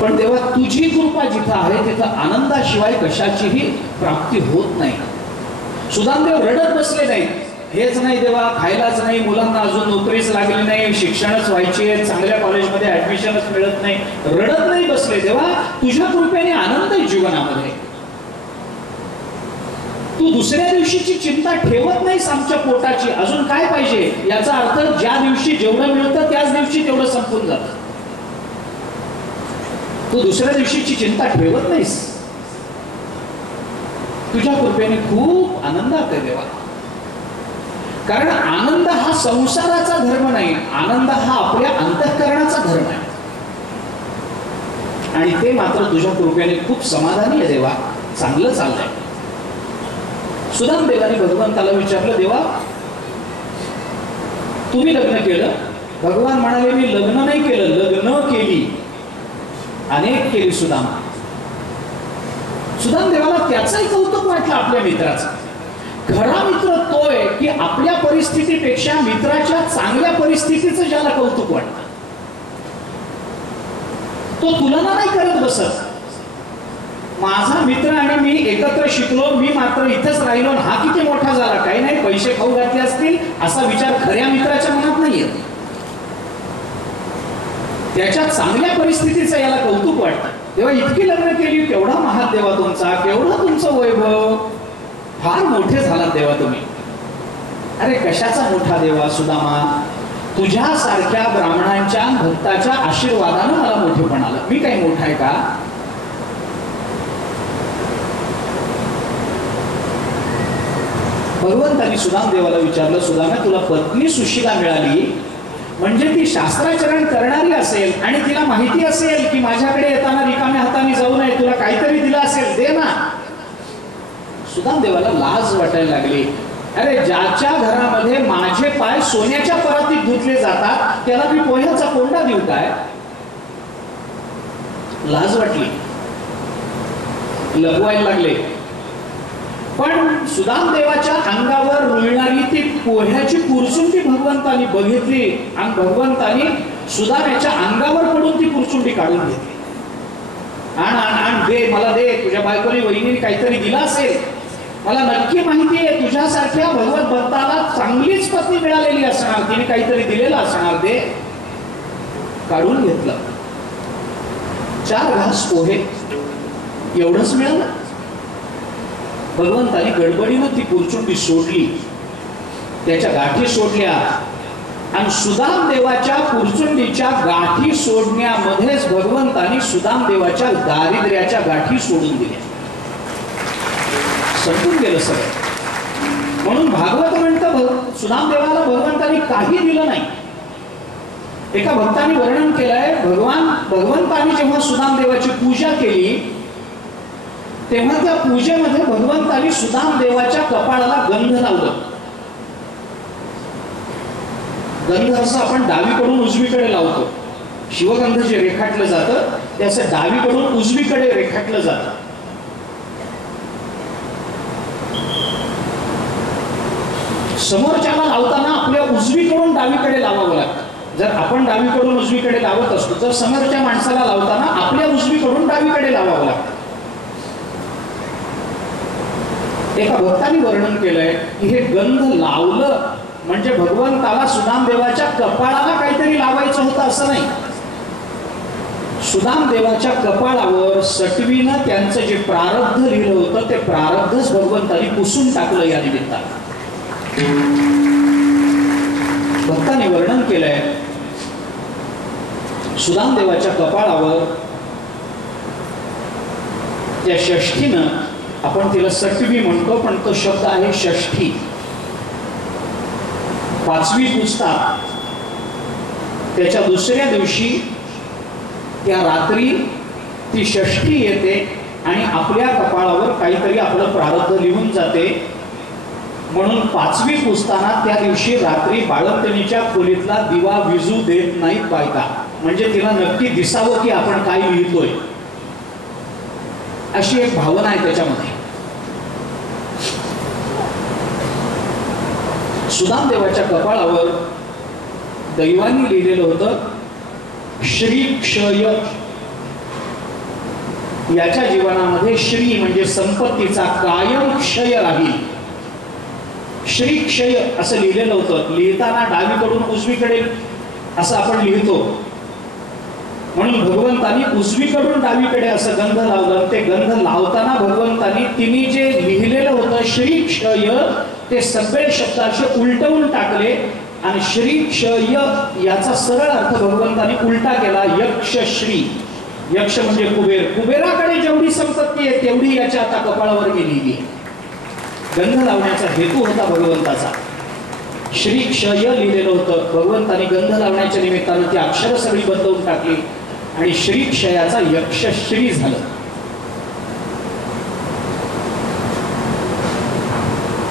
पण तेव्हा तुझी कृपा जिथं आहे तिथं आनंदाशिवाय कशाचीही प्राप्ती होत नाही. सुदामदेव रडत बसले नाही. हेच नाही देवा, खायलाच नाही, मुलांना अजून नोकरीच लागली नाही, शिक्षणच व्हायची आहे, चांगल्या कॉलेजमध्ये ऍडमिशनच मिळत नाही, रडत नाही बसले. देवा तुझ्या कृपेने आनंद आहे जीवनामध्ये. तू दुसऱ्या दिवशीची चिंता ठेवत नाहीस आमच्या पोटाची. अजून काय पाहिजे? याचा अर्थ ज्या दिवशी जेवढं मिळतं त्याच दिवशी तेवढं संपून जातं. तू दुसऱ्या दिवशीची चिंता ठेवत नाहीस. तुझ्या कृपेने खूप आनंदात आहे देवा. कारण आनंद हा संसाराचा धर्म नाही, आनंद हा आपल्या अंतःकरणाचा धर्म आहे. आणि ते मात्र तुझ्या कृपेने खूप समाधानी आहे देवा, चांगलं चाललंय. सुदामदेवाने भगवंताला विचारलं, देवा तुम्ही लग्न केलं? भगवान म्हणाले, मी लग्न नाही केलं, लग्न केली, अनेक केली सुदाम. सुदामदेवाला त्याचंही कौतुक वाटलं आपल्या मित्राचं. खरा मित्र तो आहे की आपल्या परिस्थितीपेक्षा मित्राच्या चांगल्या परिस्थितीचं ज्याला कौतुक वाटतं. तो तुलना नाही करत बसत. माझा मित्र आणि मी एकत्र शिकलो, मी मात्र इथंच राहिलो, हा किती मोठा झाला, काही नाही पैसे खाऊ घातले असतील, असा विचार खऱ्या मित्राच्या मनात नाही येत. त्याच्या चांगल्या परिस्थितीचं याला कौतुक वाटतं. तेव्हा इतकी लग्न केली, केवढा महान देवा तुमचा, केवढा तुमचं वैभव, फार मोठे झालात देवा तुम्ही. अरे कशाचा मोठा देवा सुदामा, तुझ्यासारख्या ब्राह्मणांच्या भक्ताच्या आशीर्वादानं मला मोठेपण आलं. मी काही मोठा आहे का? भगवंतांनी सुदामदेवाला विचारलं, सुदामा तुला पत्नी सुशीला मिळाली म्हणजे ती शास्त्राचरण करणारी असेल आणि तिला माहिती असेल की माझ्याकडे येताना रिकाम्या हाताने जाऊ नये, तुला काहीतरी दिलं असेल, दे ना. सुदामदेवाला लाज वाटायला लागली. अरे ज्याच्या घरामध्ये माझे पाय सोन्याच्या परातीत धुतले जातात त्याला मी पोह्याचा कोंडा देऊ काय? लाज वाटली, लपवायला लागले. पण सुदामदेवाच्या अंगावर रुळणारी ती पोह्याची पुरचुंडी भगवंतानी बघितली आणि भगवंतानी सुदाम्याच्या अंगावर पडून ती पुरचुंडी काढून घेतली. आण आण आण, दे मला, दे. तुझ्या बायकोनी वहिनीने काहीतरी दिला असेल, मला नक्की माहिती आहे तुझ्यासारख्या भगवत भक्ताला चांगलीच पत्नी मिळालेली असणार, तिने काहीतरी दिलेलं असणार, दे. काढून घेतलं. 4 घास पोहे एवढंच मिळालं. भगवंतानी गडबडीनं ती पुरचुंडी सोडली, त्याच्या गाठी सोडल्या आणि सुदामदेवाच्या पुरचुंडीच्या गाठी सोडण्यामध्येच भगवंतानी सुदामदेवाच्या दारिद्र्याच्या गाठी सोडून दिल्या. संपून गेलं सगळं. म्हणून भागवत म्हणतं सुदामदेवाला भगवंतानी काही दिलं नाही. एका भक्ताने वर्णन केलंय, भगवंतानी जेव्हा सुदामदेवाची पूजा केली तेव्हा त्या पूजेमध्ये भगवंतानी सुदामदेवाच्या कपाळाला गंध लावलं. गंध असं आपण डावीकडून उजवीकडे लावतो. शिवगंध जे रेखाटलं जातं ते असं डावीकडून उजवीकडे रेखाटलं जातं. समोरच्याला लावताना आपल्या उजवीकडून डावीकडे लावावं लागतं. जर आपण डावीकडून उजवीकडे लावत असतो तर समोरच्या माणसाला लावताना आपल्या उजवीकडून डावीकडे लावावं लागतं. एका भक्ताने वर्णन केलंय की हे गंध लावलं म्हणजे भगवंताला सुदामदेवाच्या कपाळाला काहीतरी लावायचं होतं असं नाही. सुदामदेवाच्या कपाळावर सटवीनं त्यांचं जे प्रारब्ध लिहिलं होतं ते प्रारब्धच भगवंतानी पुसून टाकलं. या निमित्तानं भक्तांनी वर्णन केलंय, सुदामदेवाच्या कपाळावर त्या षष्ठीनं, आपण तिला सटवी म्हणतो पण तो शब्द आहे षष्ठी, 5वी पुजतात. त्याच्या दुसऱ्या दिवशी त्या रात्री ती षष्ठी येते आणि आपल्या कपाळावर काहीतरी आपलं प्रारब्ध लिहून जाते. म्हणून 5वी पुजताना त्या दिवशी रात्री बाळंतणीच्या खोलीतला दिवा विजू देत नाहीत बायका, म्हणजे तिला नक्की दिसावं की आपण काय लिहितोय, अशी एक भावना आहे त्याच्यामध्ये. सुदामदेवाच्या कपाळावर दैवानी लिहिलेलं होतं श्री क्षय. याच्या जीवनामध्ये श्री म्हणजे संपत्तीचा कायम क्षय राहील. श्री क्षय असं लिहिलेलं होतं. लिहिताना डावीकडून उजवीकडे असं आपण लिहितो, म्हणून भगवंतानी उजवीकडून डावीकडे असं गंध लावलं. ते गंध लावताना भगवंतानी तिने जे लिहिलेलं होतं श्री क्षय ते सगळे शब्द असे उलटवून टाकले आणि श्री क्षय याचा सरळ अर्थ भगवंतानी उलटा केला. यक्ष श्री. यक्ष म्हणजे कुबेर. कुबेराकडे जेवढी संपत्ती आहे तेवढी याच्या आता कपाळावर गेलेली आहे. गंध लावण्याचा हेतू होता भगवंताचा. श्री क्षय लिहिलेलं होतं. भगवंतानी गंध लावण्याच्या निमित्तानं ती अक्षर सगळी बदलवून टाकली आणि श्री क्षयाचा यक्ष श्री झालं.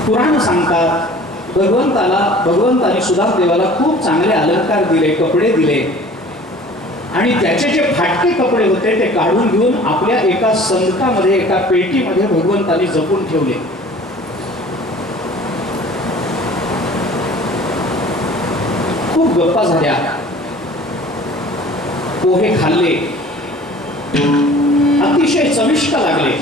पुराण सांगतात भगवंताने सुदामदेवाला खूप चांगले अलंकार दिले, कपडे दिले आणि त्याचे जे फाटके कपडे होते ते काढून घेऊन आपल्या एका संदकामध्ये, एका पेटीमध्ये भगवंतानी जपून ठेवले. खूप गप्पा झाल्या, पोहे खाल्ले, अतिशय चविष्ट लागले.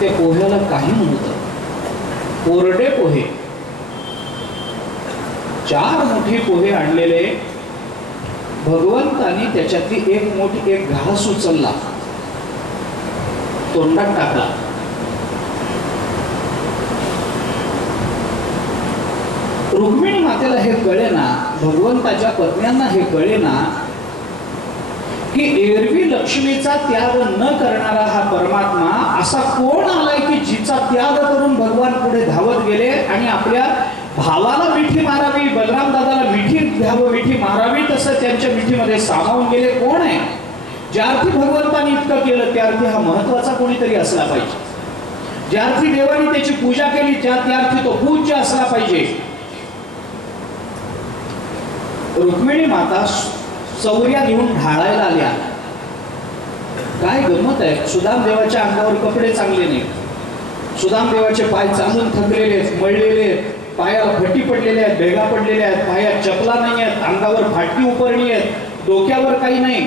ते पोह्याला काही नव्हतं, कोरडे पोहे. 4 मोठे पोहे आणलेले. भगवंतानी त्याच्यातली एक घास उचलला, तोंडात टाकला. रुक्मिणी मातेला हे कळेना, भगवंताच्या पत्न्यांना हे कळेना की एरवी लक्ष्मीचा त्याग न करणारा हा परमात्मा असा कोण आलाय की जिचा त्याग करून भगवान पुढे धावत गेले आणि आपल्या भावाला मिठी मारावी, बलराम दादाला मिठी मारावी तसं त्यांच्या मिठीमध्ये सामावून गेले. कोण आहे? ज्या अर्थी भगवंतानी इतकं केलं त्या अर्थी हा महत्वाचा कोणीतरी असला पाहिजे. ज्या अर्थी देवानी त्याची पूजा केली त्या अर्थी तो पूज्य असला पाहिजे. रुक्मिणी माता चौर्या घेऊन ढाळायला आल्या. काय गंमत आहे, सुदामदेवाच्या अंगावर कपडे चांगले नाही, सुदामदेवाचे पाय चालून थकलेले आहेत, मळलेले आहेत, पायाला फटी पडलेल्या आहेत, भेगा पडलेल्या आहेत, पायात चपला नाही आहेत, अंगावर फाटकी उपरणी आहेत, डोक्यावर काही नाही,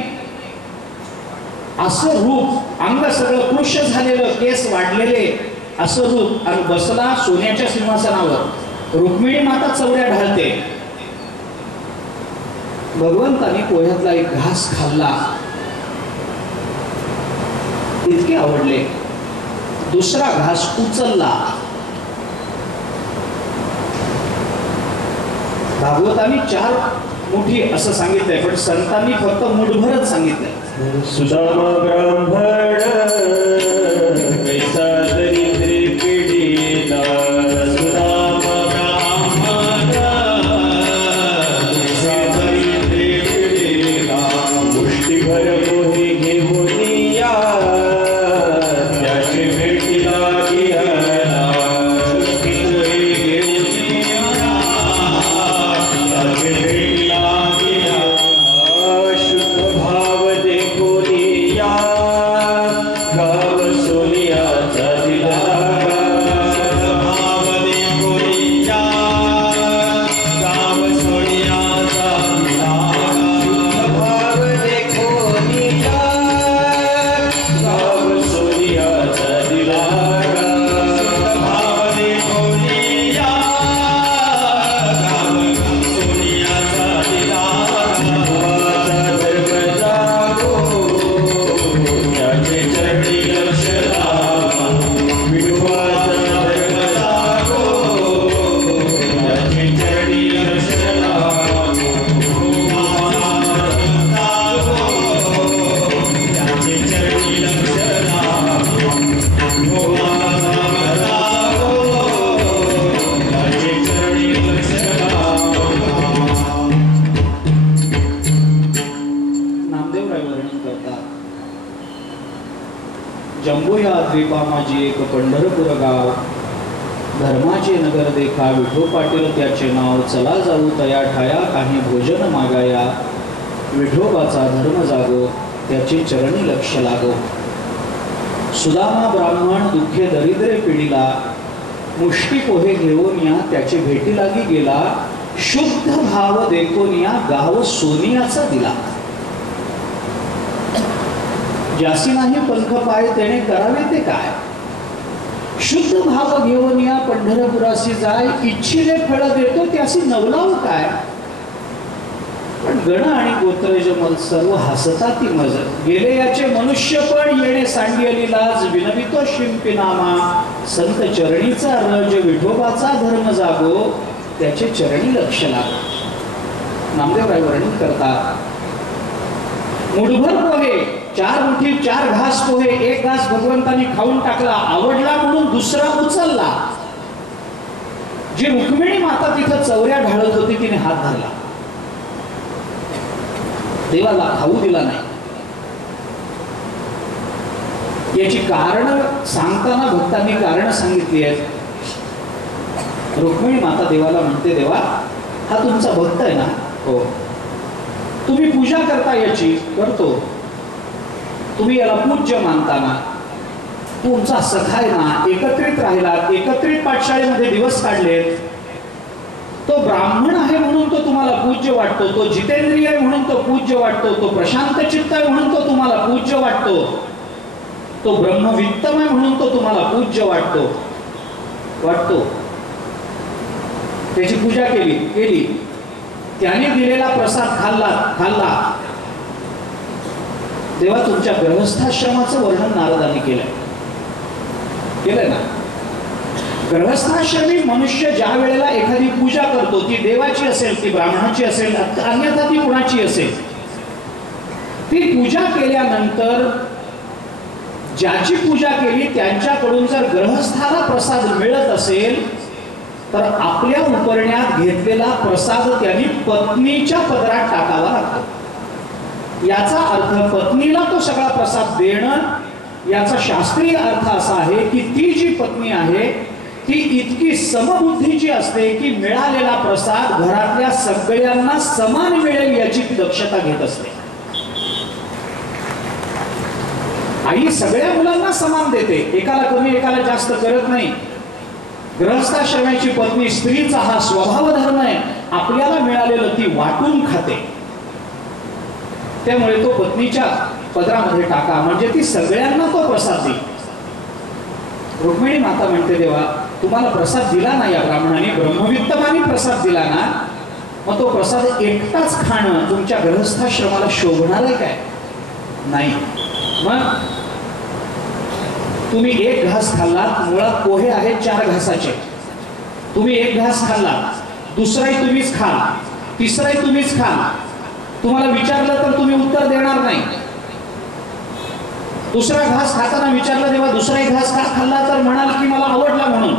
असं रूप, अंग सगळं कृश झालेलं, केस वाढलेले असं रूप, आणि बसला सोन्याच्या सिंहासनावर. रुक्मिणी माता चौर्या ढाळते. भगवंतानी पोह्यातला एक घास खाल्ला, इतके आवडले. दुसरा घास उचलला. भागवतानी 4 मुठी असं सांगितलंय, पण संतांनी फक्त मुठभरच सांगितलंय. सुदामा ब्राह्मण कैसा दरिद्री पिढीला, सुदामा ब्राह्मण कैसा दरिद्री पिढीला, मुष्टीभर पोहे घेऊन या त्याची भेटीला गेला, घेऊन द्वीपा माझी एक पंढरपूर गाव, धर्माचे नगर देखा विठो पाटील त्याचे नाव, चला जाऊ तया ठाया काही भोजन मागाया, विठोबाचा धर्म जागो त्याचे चरणी लक्ष लागो. सुदामा ब्राह्मण दुःखे दरिद्रे पिढीला, मुष्टी पोहे घेऊन या त्याचे भेटी लागी गेला, शुद्ध भाव देखून या गाव सोनियाचा दिला. ज्यासी नाही पंख पाय त्याने करावे ते काय, शुद्ध भाव घेऊन या पंढरपुरासी जाय, इच्छिले फळ देतो त्यासी नवलाव काय. पण गण आणि गोत्रजमल सर्व हसताती मज, गेले याचे मनुष्य पण येणे सांडियली लाज, विनवितो शिंपी नामा संत चरणीचा रज, विठोबाचा धर्म जागो त्याचे चरणी लक्ष लागो. नामदेवराय वर्णन करतात, मुठभर पोहे, 4 मुठी 4 घास पोहे, 1 घास भगवंतानी खाऊन टाकला, आवडला म्हणून दुसरा उचलला. जी रुक्मिणी माता तिथं चौऱ्या ढाळत होती तिने हात धरला, देवाला खाऊ दिला नाही. याची कारण सांगताना भक्तांनी कारण सांगितली आहेत. रुक्मिणी माता देवाला म्हणते, देवा हा तुमचा भक्त आहे ना, हो. तुम्ही पूजा करता याची, करतो. तुम्ही याला पूज्य मानताना, तुमचा सखा आहे ना, एकत्रित राहिलात, एकत्रित पाठशाळेमध्ये दिवस काढलेत. तो ब्राह्मण आहे म्हणून तो तुम्हाला पूज्य वाटतो, तो जितेंद्रिय आहे म्हणून तो पूज्य वाटतो, तो प्रशांत चित्त आहे म्हणून तो तुम्हाला पूज्य वाटतो, तो ब्रह्मवित्तम आहे म्हणून तो तुम्हाला पूज्य वाटतो. त्याची पूजा केली, त्याने दिलेला प्रसाद खाल्ला. तेव्हा तुमच्या गृहस्थाश्रमाचं वर्णन नारदांनी केलंय ना. गृहस्थाश्रमी मनुष्य ज्या वेळेला एखादी पूजा करतो, ती देवाची असेल, ती ब्राह्मणाची असेल, अन्यथा ती कुणाची असेल, ती पूजा केल्यानंतर ज्याची पूजा केली त्यांच्याकडून जर गृहस्थाला प्रसाद मिळत असेल तर आपल्या उपरण्यात घेतलेला प्रसाद त्यांनी पत्नीच्या पदरात टाकावा लागतो. याचा अर्थ पत्नीला तो सगळा प्रसाद देणं, याचा शास्त्रीय अर्थ असा आहे की ती जी पत्नी आहे ती इतकी समबुद्धीची असते की मिळालेला प्रसाद घरातल्या सगळ्यांना समान मिळेल याची दक्षता घेत असते. आई सगळ्या मुलांना समान देते, एकाला कमी एकाला जास्त करत नाही. गृहस्थाश्रमाची पत्नी, स्त्रीचा हा स्वभाव धर्म आहे, आपल्याला मिळालेलं ती वाटून खाते. त्यामुळे तो पत्नीच्या पदरामध्ये टाका, म्हणजे ती सगळ्यांना तो प्रसाद देईल. रुक्मिणी माता म्हणते, देवा तुम्हाला प्रसाद दिला ना या ब्राह्मणाने, ब्रह्मवित्तमाने प्रसाद दिला ना, मग तो प्रसाद एकटाच खाणं तुमच्या गृहस्थाश्रमाला शोभणार आहे काय? नाही. मग तुम्ही 1 घास खाल्ला, मुळात पोहे आहेत 4 घासाचे, तुम्ही 1 घास खाल्ला, दुसराही तुम्हीच खा, तिसराही तुम्हीच खा. तुम्हाला विचारलं तर तुम्ही उत्तर देणार नाही. दुसरा घास खाताना विचारलं, तेव्हा दुसरा घास का खाल्ला, तर म्हणाल की मला आवडला म्हणून.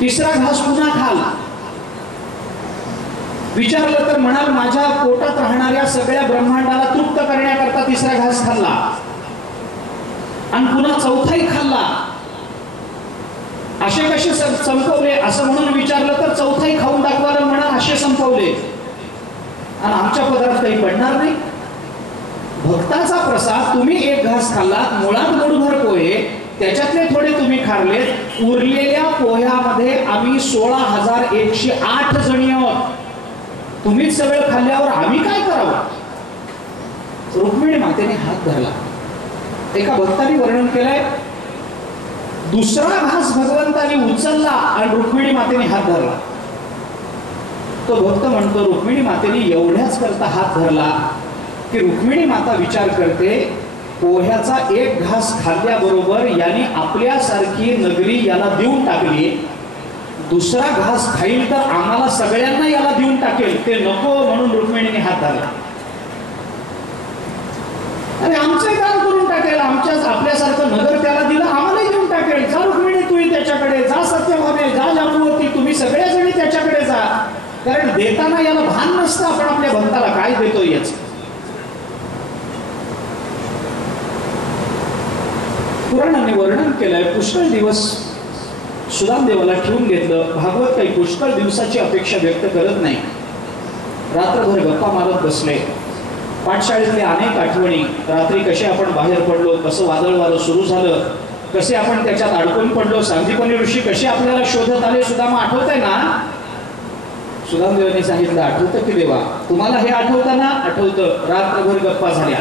तिसरा घास पुन्हा खाल, विचारलं तर म्हणाल माझ्या पोटात राहणाऱ्या सगळ्या ब्रह्मांडाला तृप्त करण्याकरता तिसरा घास खाल्ला, आणि पुन्हा चौथाही खाल्ला. असे कसे संपवले असं म्हणून विचारलं तर चौथाही खाऊन दाखवायला म्हणाल असे संपवले, आणि आमच्या पदरात काही पडणार नाही. भक्ताचा प्रसाद तुम्ही 1 घास खाल्ला, मुळात मुठभर पोहे, त्याच्यातले थोडे तुम्ही खाल्लेत, उरलेल्या पोह्यामध्ये आम्ही 16,108 जणी आहोत, तुम्हीच सगळं खाल्ल्यावर आम्ही काय करावं. रुक्मिणी मातेने हात धरला. एका भक्ताने वर्णन केलंय, दुसरा घास भगवंतानी उचलला आणि रुक्मिणी मातेने हात धरला. तो भक्त म्हणतो, रुक्मिणी मातेने एवढ्याच करता हात धरला की रुक्मिणी माता विचार करते, पोह्याचा 1 घास खाल्ल्याबरोबर याने आपल्यासारखी नगरी याला देऊन टाकली, दुसरा घास खाईल तर आम्हाला सगळ्यांना याला देऊन टाकेल, ते नको म्हणून रुक्मिणीने हात धरला. अरे आमचे काम करून टाकेल, आमच्याच आपल्यासारखं नगर त्याला दिलं, आम्हालाही देऊन टाकेल. जा रुक्मिणी तूही त्याच्याकडे जा, सत्यभामे जा, जांबुवती तुम्ही सगळ्याजणी त्याच्याकडे जा. कारण देताना याला भान नसतं आपण आपल्या भक्ताला काय देतो याच. पुराणाने वर्णन केलंय, पुष्कळ दिवस सुदामदेवाला ठेवून घेतलं. भागवत काही पुष्कळ दिवसाची अपेक्षा व्यक्त करत नाही. रात्रभर गप्पा मारत बसले. पाठशाळेतल्या अनेक आठवणी, रात्री कसे आपण बाहेर पडलो, कसं वादळ वारं सुरू झालं, कसे आपण त्याच्यात अडकून पडलो, सांदीपनी ऋषी कसे आपल्याला शोधत आले, सुदामा आठवतंय ना? सुदामदेवाने सांगितलं, आठवतं की देवा? तुम्हाला हे आठवतं ना? आठवतं. रात्रभर गप्पा झाल्या.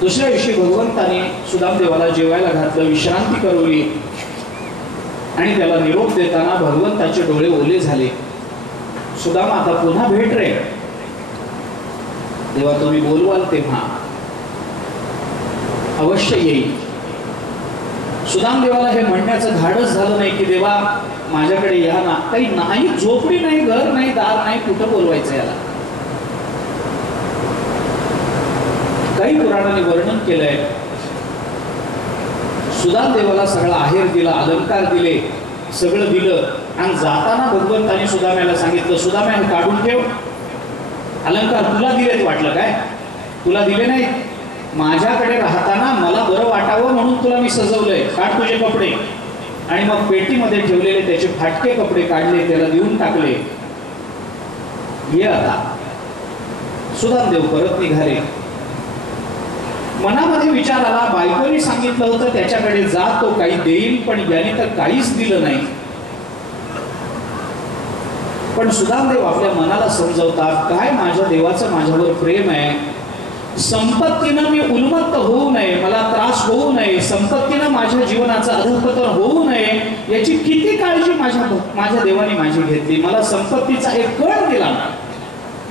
दुसऱ्या दिवशी भगवंताने सुदामदेवाला जेवायला घातलं, विश्रांती करवली आणि त्याला निरोप देताना भगवंताचे डोळे ओले झाले. सुदामा, आता पुन्हा भेट रे. देवा, तुम्ही बोलवाल तेव्हा अवश्य येईल. सुदामदेवाला हे म्हणण्याचं धाडस झालं नाही की देवा माझ्याकडे या ना. काही नाही, झोपडी नाही, घर नाही, दार नाही, कुठं बोलवायचं याला? काही पुराणाने वर्णन केलंय, सुदामदेवाला सगळा आहेर दिला, अलंकार दिले, सगळं दिलं आणि जाताना भगवंताने सुदाम्याला सांगितलं, सुदाम्या हे काढून ठेव. अलंकार तुला दिलेत वाटलं काय? तुला दिले नाही. माझ्याकडे राहताना मला बरं वाटावं म्हणून तुला मी सजवलंय. काढ तुझे कपडे. आणि मग पेटीमध्ये ठेवलेले त्याचे फाटके कपडे काढले, त्याला देऊन टाकले. ये आता. सुदामदेव परत निघाले. मनामध्ये विचार आला, बायकोनी सांगितलं होतं त्याच्याकडे जा, तो काही देईल, पण याने तर काहीच दिलं नाही. पण सुदामदेव आपल्या मनाला समजवतात, काय माझ्या देवाचं माझ्यावर प्रेम आहे. संपत्तीनं मी उन्मत्त होऊ नये, मला त्रास होऊ नये, संपत्तीनं माझ्या जीवनाचं अधःपतन होऊ नये, याची किती काळजी माझ्या देवाने माझी घेतली. मला संपत्तीचा एक कण दिला.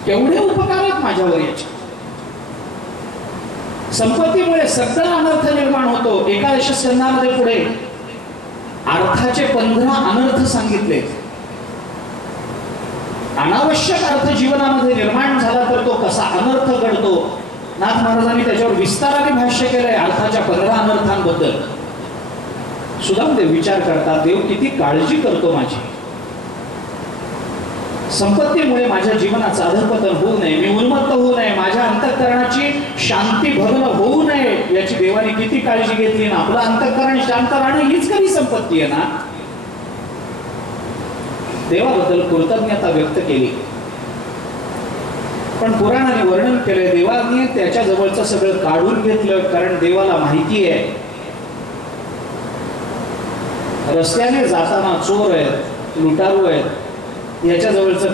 केवढे उपकार आहेत माझ्यावर याचे. संपत्तीमुळे सगळा अनर्थ निर्माण होतो. एकादश स्कंधामध्ये पुढे अर्थाचे 15 अनर्थ सांगितले. अनावश्यक अर्थ जीवनामध्ये निर्माण झाला तर तो कसा अनर्थ घडतो. नाथ महाराजांनी त्याच्यावर विस्ताराने भाष्य केलंय अर्थाच्या 15 अनर्थांबद्दल. सुदामदेव विचार करतात, देव किती काळजी करतो माझी. संपत्तीमुळे माझ्या जीवनाचं अधःपतन होऊ नये, मी उन्मत्त होऊ नये, माझ्या अंतःकरणाची शांती भग्न होऊ नये, याची देवाने किती काळजी घेतली. ना आपलं अंतःकरण शांत राहणं हीच खरी संपत्ती आहे ना. देवाबद्दल कृतज्ञता व्यक्त केली. पण पुराणाने वर्णन केलंय, देवाने त्याच्या जवळचं सगळं काढून घेतलं. कारण देवाला माहिती आहे रस्त्याने जाताना चोर आहेत, लुटारू आहेत, याच्या जवळचं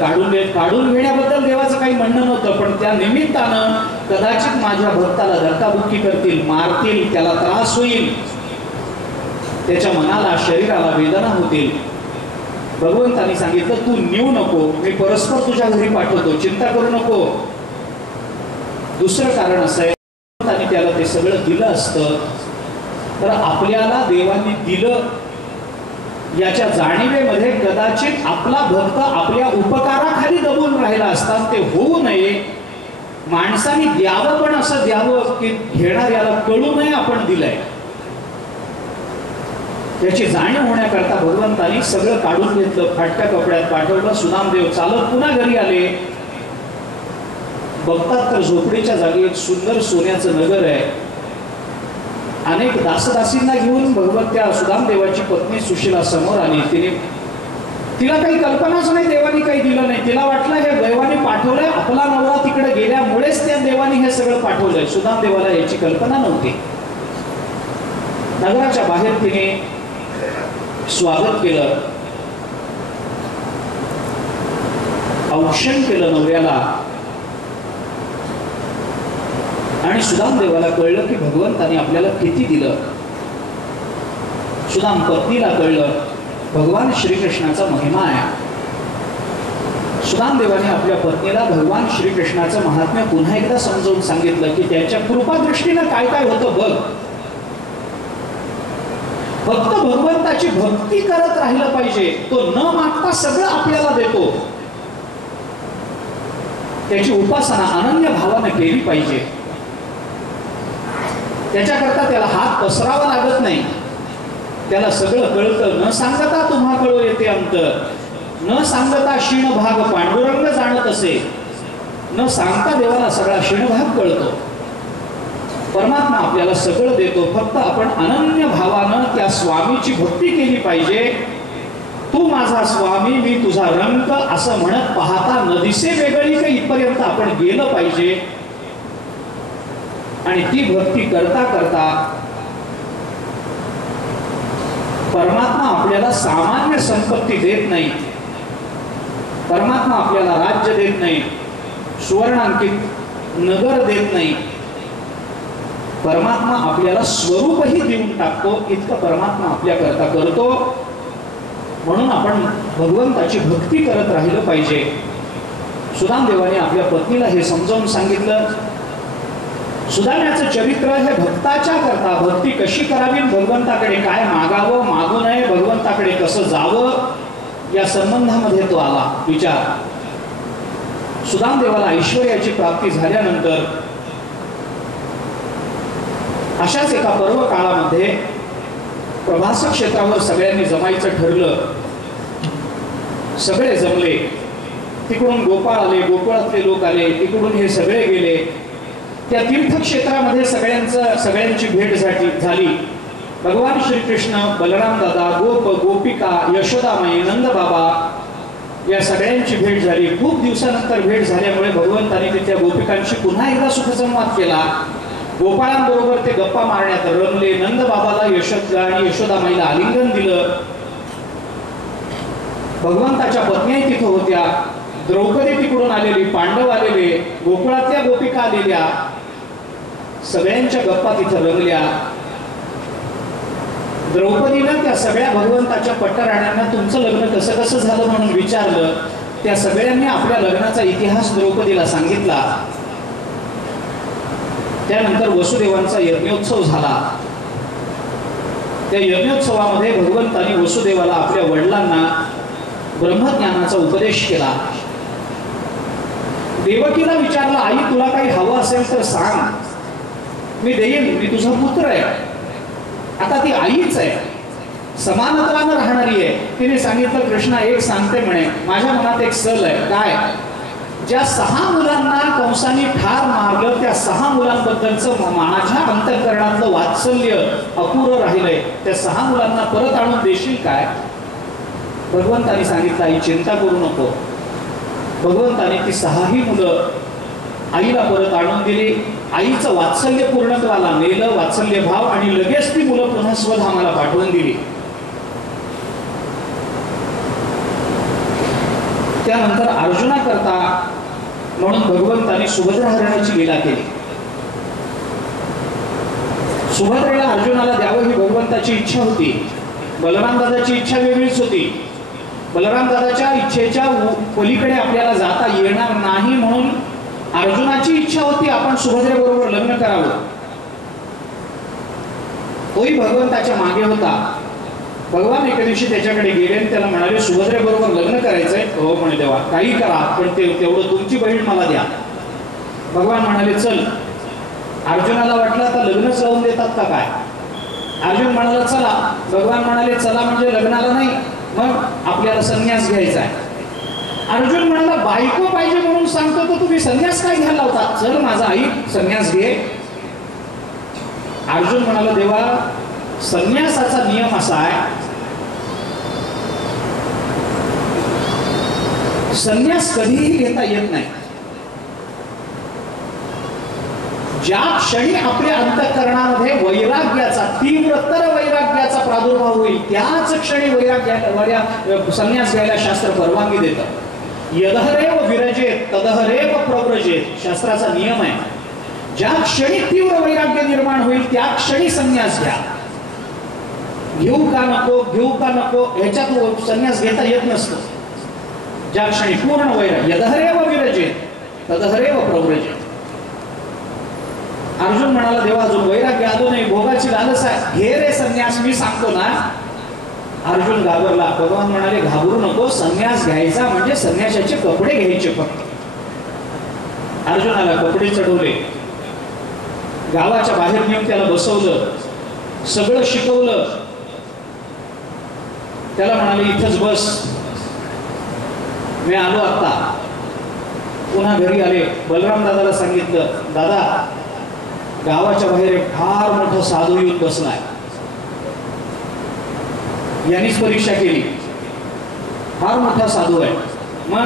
काढून घेण्याबद्दल देवाचं काही म्हणणं नव्हतं. पण त्या निमित्तानं कदाचित माझ्या भक्ताला धक्काबुक्की करतील, मारतील, त्याला त्रास होईल, त्याच्या मनाला शरीराला वेदना होतील. भगवंतानी सांगितलं, तू नेऊ नको, मी परस्पर तुझ्या घरी पाठवतो, चिंता करू नको. दुसरं कारण असं आहे, भगवंतानी त्याला ते सगळं दिलं असतं तर आपल्याला देवाने दिलं याच्या जाणीवेमध्ये कदाचित आपला भक्त आपल्या उपकाराखाली दबून राहिला असता. ते होऊ नये, माणसाने द्यावं पण असं द्यावं की घेणाऱ्याला कळू नये आपण दिलंय, याची जाणीव होण्याकरता भगवंतानी सगळं काढून घेतलं, फाटक्या कपड्यात पाठवलं. सुदामदेव चालत पुन्हा घरी आले. बघतात तर झोपडीच्या जागी एक सुंदर सोन्याचं नगर आहे. अनेक दासदासींना घेऊन भगवंत्या सुदामदेवाची पत्नी सुशीला समोर आली. तिला काही कल्पनाच नाही, देवानी काही दिलं नाही. तिला वाटलं हे देवाने पाठवलंय, आपला नवरा तिकडे गेल्यामुळेच त्या देवाने हे सगळं पाठवलंय. सुदामदेवाला याची कल्पना नव्हती. नगराच्या बाहेर तिने स्वागत केलं, औक्षण केलं नवऱ्याला. आणि सुदामदेवाला कळलं की भगवंताने आपल्याला किती दिलं. सुदाम पत्नीला कळलं भगवान श्रीकृष्णाचा महिमा आहे. सुदामदेवाने आपल्या पत्नीला भगवान श्रीकृष्णाचं महात्म्य पुन्हा एकदा समजावून सांगितलं की त्याच्या कृपादृष्टीनं काय काय होतं बघ. फक्त भगवंताची भक्ती करत राहिलं पाहिजे. तो न मागता सगळं आपल्याला देतो. त्याची उपासना अनन्य भावाने केली पाहिजे. त्याच्याकरता त्याला हात पसरावा लागत नाही. त्याला सगळं कळतं. न सांगता तुम्हा कळो येते अंतर, न सांगता क्षीण भाग पांडुरंग जाणत असे. न सांगता देवाला सगळा क्षीण भाग कळतो. परमात्मा आपल्याला सगळं देतो, फक्त आपण अनन्य भावानं त्या स्वामीची भक्ती केली पाहिजे. तू माझा स्वामी मी तुझा रंग असं म्हणत पाहता न दिसे वेगळी का इथपर्यंत आपण गेलं पाहिजे. आणि ती भक्ती करता करता परमात्मा आपल्याला सामान्य संपत्ती देत नाही. परमात्मा आपल्याला राज्य देत नाही, सुवर्णांकित नगर देत नाही. परमात्मा आपल्याला स्वरूपही देऊन टाकतो. इतकं परमात्मा आपल्या करता करतो. म्हणून आपण भगवंताची भक्ती करत राहिलं पाहिजे. सुदामदेवाने आपल्या पत्नीला हे समजावून सांगितलं. सुदाम्याचं चरित्र हे भक्ताच्या करता, भक्ती कशी करावी, भगवंताकडे काय मागावं मागू नये, भगवंताकडे कसं जावं, या संबंधामध्ये तो आला विचार. सुदामदेवाला ऐश्वर्याची प्राप्ती झाल्यानंतर अशाच एका पर्व काळामध्ये प्रभास क्षेत्रावर सगळ्यांनी जमायचं ठरलं. सगळे जमले. तिकडून गोपाळ आले, गोकुळातले लोक आले, तिकडून हे सगळे गेले. त्या तीर्थक्षेत्रामध्ये सगळ्यांची भेट झाली. भगवान श्रीकृष्ण, बलराम दादा, गोपिका, यशोदामाई, नंदबाबा या सगळ्यांची भेट झाली. खूप दिवसानंतर भेट झाल्यामुळे भगवंतांनी तिथल्या गोपिकांशी पुन्हा एकदा सुखसंवाद केला. गोपाळांबरोबर ते गप्पा मारण्यात रमले. नंदबाबाला आणि यशोदामाईला आलिंगन दिलं. भगवंताच्या पत्नी तिथं होत्या. द्रौपदी तिकडून आलेली, पांडव आलेले, गोकुळातल्या गोपिका आलेल्या. सगळ्यांच्या गप्पा तिथं रंगल्या. द्रौपदीनं त्या सगळ्या भगवंताच्या पट्टराण्यांना तुमचं लग्न कसं कसं झालं म्हणून विचारलं. त्या सगळ्यांनी आपल्या लग्नाचा इतिहास द्रौपदीला सांगितला. त्यानंतर वसुदेवांचा यज्ञोत्सव झाला. त्या यज्ञोत्सवामध्ये भगवंतांनी वसुदेवाला आपल्या वडिलांना ब्रह्मज्ञानाचा उपदेश केला. देवकीला विचारलं, आई तुला काही हवं असेल तर सांग, मी देईन, मी तुझा पुत्र आहे. आता ती आईच आहे, समानत्वानं राहणारी आहे. तिने सांगितलं, कृष्णा एक सांगते म्हणे, माझ्या मनात एक सल आहे. काय? ज्या 6 मुलांना कंसाने ठार मारलं त्या 6 मुलांबद्दलचं माझ्या अंतःकरणातलं वात्सल्य अपुरं राहिलंय. त्या 6 मुलांना परत आणून देशील काय? भगवंताने सांगितलं, आई चिंता करू नको. भगवंताने ती 6ही मुलं आईला परत आणून दिली. आईचं वात्सल्य पूर्णत्वाला नेलं, वात्सल्य भाव, आणि लगेच ती मुलं पुन्हा स्वधामाला पाठवून दिली. त्यानंतर अर्जुना करता म्हणून भगवंताने सुभद्रा हरणाची लीला केली. सुभद्रेला अर्जुनाला द्यावं ही भगवंताची इच्छा होती. बलराम दादाची इच्छा वेगळीच होती. बलराम दादाच्या इच्छेच्या पलीकडे आपल्याला जाता येणार नाही म्हणून अर्जुनाची इच्छा होती आपण सुभद्रेबरोबर लग्न करावं. तोही भगवंताच्या मागे होता. भगवान एके दिवशी त्याच्याकडे गेले आणि त्याला म्हणाले, सुभद्रेबरोबर लग्न करायचंय? हो म्हणे, देवा काही करा, पण तेवढं तुमची बहीण मला द्या. भगवान म्हणाले, चल. अर्जुनाला वाटलं आता लग्नच लावून देतात का काय. अर्जुन म्हणाला चला. भगवान म्हणाले, चला म्हणजे लग्नाला नाही, मग आपल्याला संन्यास घ्यायचा आहे. अर्जुन म्हणाला, बायको पाहिजे म्हणून सांगतो तर तुम्ही संन्यास काय घ्यायला लावता? चल माझा आई संन्यास घे. अर्जुन म्हणाला, देवा संन्यासाचा नियम असा आहे, संन्यास कधीही घेता येत नाही. ज्या क्षणी आपल्या अंतःकरणामध्ये वैराग्याचा, तीव्रतर वैराग्याचा प्रादुर्भाव होईल त्याच क्षणी संन्यास घ्यायला शास्त्र परवानगी देतं. यदहरेव विरजेत तदहरेव प्रव्रजेत शास्त्राचा नियम आहे. ज्या क्षणी तीव्र वैराग्य निर्माण होईल त्या क्षणी संन्यास घ्या. घेऊ का नको ह्याच्यात संन्यास घेता येत नसतो. ज्या क्षणी पूर्ण वैराग्य, यदहरेव विरजेत तदहरेव प्रव्रजेत. अर्जुन म्हणाला, देवा अजून वैराग्य आलो नाही, भोगाची लालसा आहे, घे रे संन्यास, मी सांगतो ना. अर्जुन घाबरला. भगवान म्हणाले, घाबरू नको, संन्यास घ्यायचा म्हणजे संन्यासाचे कपडे घ्यायचे फक्त. अर्जुनाला कपडे चढवले, गावाच्या बाहेर नेऊन त्याला बसवलं, सगळं शिकवलं. त्याला म्हणाले, इथंच बस, मी आलो आता. पुन्हा घरी आले. बलराम दादाला सांगितलं, दादा गावाच्या बाहेर एक फार मोठा साधू येऊन बसलाय. यांनीच परीक्षा केली. फार मोठा साधू आहे. मग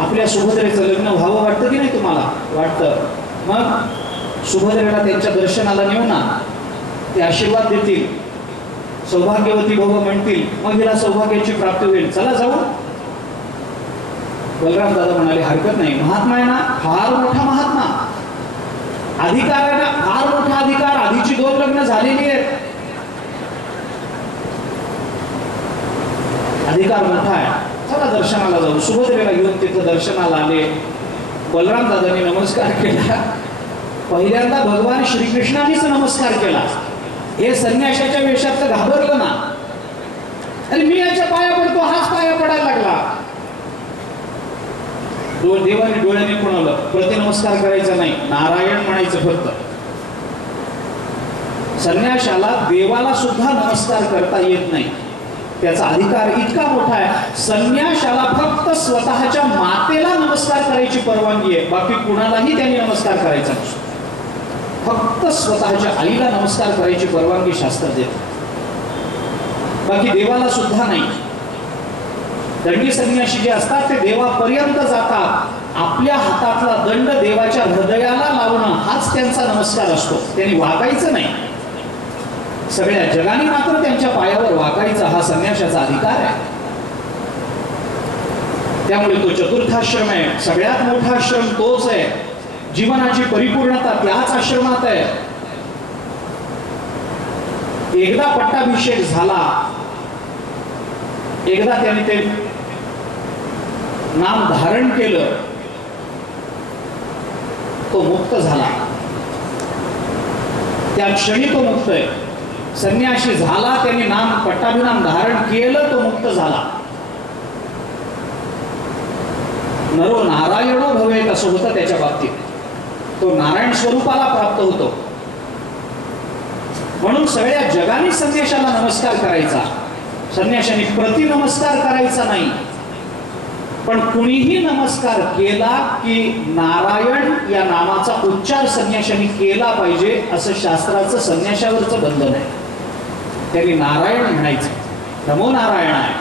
आपल्या सुभद्रेचं लग्न व्हावं वाटतं की नाही तुम्हाला? वाटतं. मग सुभद्रेला त्यांच्या दर्शनाला नेऊ ना, ते आशीर्वाद देतील, सौभाग्यवती भव म्हणतील, मग हिला सौभाग्याची प्राप्ती होईल, चला जाऊ. बलराम दादा म्हणाले हरकत नाही, महात्मा आहे ना, फार मोठा महात्मा, अधिकार आहे ना, फार मोठा अधिकार, आधीची 2 लग्न झालेली आहेत, अधिकार मोठा आहे, चला दर्शनाला जाऊ. सुभद्रेला घेऊन तिथं दर्शनाला आले. बलराम दादांनी नमस्कार केला. पहिल्यांदा भगवान श्रीकृष्णानेच नमस्कार केला. हे संन्याशाच्या वेशात तर घाबरलं ना, अरे मी याच्या पाया पडतो, हाच पाया पडायला लागला. देवाने डोळ्याने खुणवलं, प्रतिनमस्कार करायचा नाही, नारायण म्हणायचं फक्त. संन्याशाला देवाला सुद्धा नमस्कार करता येत नाही, त्याचा अधिकार इतका मोठा आहे. संन्याशाला फक्त स्वतःच्या मातेला नमस्कार करायची परवानगी आहे, बाकी कुणालाही त्यांनी नमस्कार करायचा नसतो. फक्त स्वतःच्या आईला नमस्कार करायची परवानगी शास्त्र देते, बाकी देवाला सुद्धा नाही. दंडी संन्यासी जे असतात ते देवापर्यंत जातात. आपल्या हातातला दंड देवाच्या हृदयाला लावणं हाच त्यांचा नमस्कार असतो, त्यांनी वाकायचं नाही. सगळ्या जगाने मात्र त्यांच्या पायावर वाकायचा हा संन्याशाचा अधिकार आहे. त्यामुळे तो चतुर्थाश्रम आहे, सगळ्यात मोठा आश्रम तोच आहे. जीवनाची परिपूर्णता त्याच आश्रमात आहे. एकदा पट्टाभिषेक झाला, एकदा त्याने ते नाम धारण केलं, तो मुक्त झाला. त्या क्षणी तो मुक्त आहे. संन्यासी झाला, त्यांनी नाम पट्टाभिनाम धारण केलं, तो मुक्त झाला. नरो नारायणो भवेत असं होतं त्याच्या बाबतीत. तो नारायण स्वरूपाला प्राप्त होतो. म्हणून सगळ्या जगाने संन्याशाला नमस्कार करायचा, संन्याशाने प्रतिनमस्कार करायचा नाही. पण कुणीही नमस्कार केला की नारायण या नामाचा उच्चार संन्याशाने केला पाहिजे असं शास्त्राचं संन्याशावरचं बंधन आहे. त्यांनी नारायण म्हणायचं, नमो नारायणाय,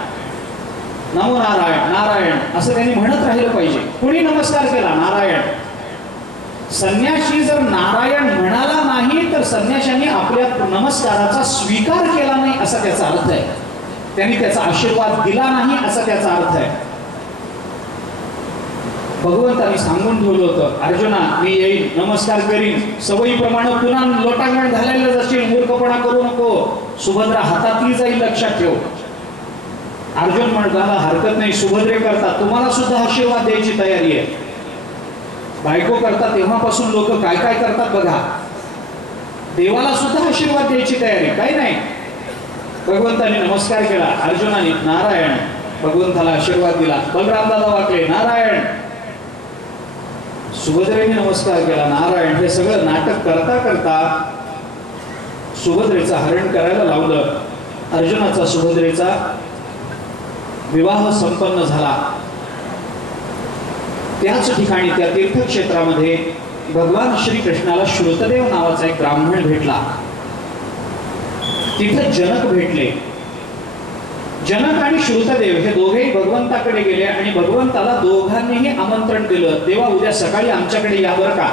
नमो नारायण, नारायण असं त्यांनी म्हणत राहिलं पाहिजे. कुणी नमस्कार केला नारायण. संन्याशी जर नारायण म्हणाला नाही तर संन्याशाने आपल्या नमस्काराचा स्वीकार केला नाही असा त्याचा अर्थ आहे. त्यांनी त्याचा आशीर्वाद दिला नाही असा त्याचा अर्थ आहे. भगवंतांनी सांगून ठेवलं होतं, अर्जुना मी येईल, नमस्कार करीन, सवयीप्रमाणे पुन्हा लोटांगण घालायला जाशील, मूर्खपणा करू नको, सुभद्रा हातातली जाईल, लक्षात ठेव. अर्जुन म्हणताना हरकत नाही, सुभद्रे करता तुम्हाला सुद्धा आशीर्वाद द्यायची तयारी आहे. बायको करता तेव्हापासून लोक काय काय करतात बघा, देवाला सुद्धा आशीर्वाद द्यायची तयारी, काही नाही. भगवंताने नमस्कार केला, अर्जुनाने नारायण, भगवंताला आशीर्वाद दिला. बलराम दादा वाकले, नारायण. सुभद्रेने नमस्कार केला, नारायण. हे सगळं नाटक करता करता सुभद्रेचं हरण करायला लावलं. अर्जुनाचा सुभद्रेचा विवाह संपन्न झाला. त्याच ठिकाणी त्या तीर्थक्षेत्रामध्ये भगवान श्रीकृष्णाला श्रुतदेव नावाचा एक ब्राह्मण भेटला. तिथे जनक भेटले. जनक आणि श्रुतदेव हे दोघेही भगवंताकडे गेले आणि भगवंताला दोघांनीही आमंत्रण दिलं, देवा उद्या सकाळी आमच्याकडे या बरं का.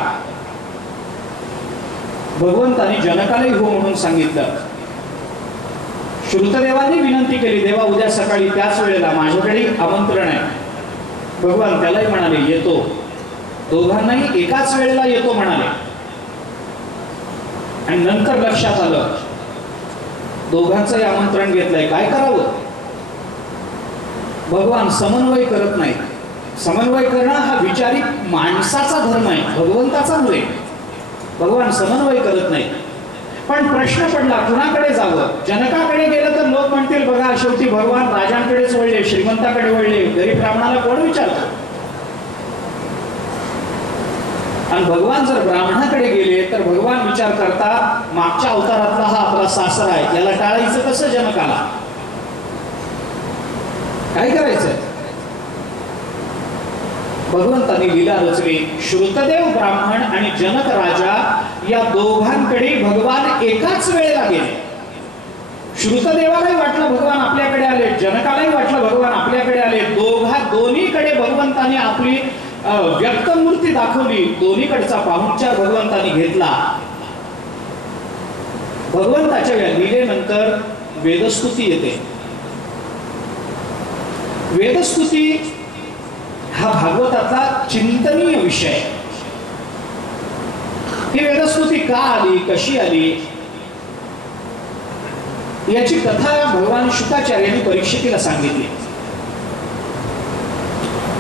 भगवंताने जनकालाही हो म्हणून सांगितलं. श्रुतदेवाने विनंती केली, देवा उद्या सकाळी त्याच वेळेला माझ्याकडे आमंत्रण आहे. भगवान त्यालाही म्हणाले येतो. दोघांनाही एकाच वेळेला येतो म्हणाले. आणि नंतर लक्षात आलं दोघांचंही आमंत्रण घेतलंय, काय करावं. भगवान समन्वय करत नाही. समन्वय करणं हा विचारी माणसाचा धर्म आहे, भगवंताचा नव्हे. भगवान समन्वय करत नाही. पण प्रश्न पडला कुणाकडे जावं. जनकाकडे गेलं तर लोक म्हणतील बघा शेवटी भगवान राजांकडेच वळले, श्रीमंताकडे वळले, गरीब ब्राह्मणाला कोण विचारतो. आणि भगवान जर ब्राह्मणाकडे गेले तर भगवान विचार करतात मागच्या अवतारातला हा आपला सासरा आहे, याला टाळायचं कसं जनकाला, काय करायचं. भगवंतांनी लीला रचली. श्रुतदेव ब्राह्मण आणि जनक राजा या दोघांकडे भगवान एकाच वेळेला गेले. श्रुतदेवालाही वाटलं भगवान आपल्याकडे आले, जनकालाही वाटलं भगवान आपल्याकडे आले. दोन्हीकडे भगवंताने आपली व्यक्तमूर्ती दाखवली. दोन्हीकडचा पाहुणचार भगवंताने घेतला. भगवंताच्या या लीलेनंतर वेदस्तुती येते. वेदस्तुती हा भागवतातला चिंतनीय विषय. ही वेदस्तुती का आली, कशी आली, याची कथा भगवान शुकाचार्यांनी परीक्षितीला सांगितली.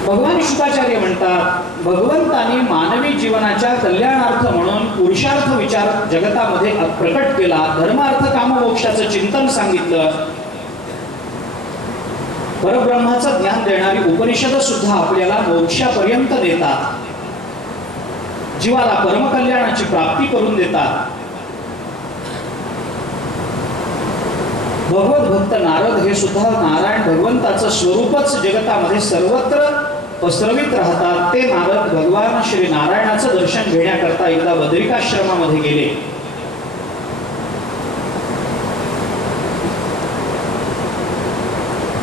भगवान शुकाचार्य म्हणतात भगवंतानी मानवी जीवनाच्या कल्याणार्थ म्हणून पुरुषार्थ विचार जगतामध्ये प्रकट केला. धर्मार्थ काम मोक्षाचं चिंतन सांगितलं. परब्रह्माचं ज्ञान देणारी उपनिषद सुद्धा आपल्याला मोक्षापर्यंत देतात, जीवाला परमकल्याणाची प्राप्ती करून देतात. भगवत भक्त नारद हे सुद्धा नारायण भगवंताचं स्वरूपच जगतामध्ये सर्वत्र पसरवित राहतात. ते नारद भगवान श्री नारायणाचं दर्शन घेण्याकरता एकदा बद्रिकाश्रमामध्ये गेले.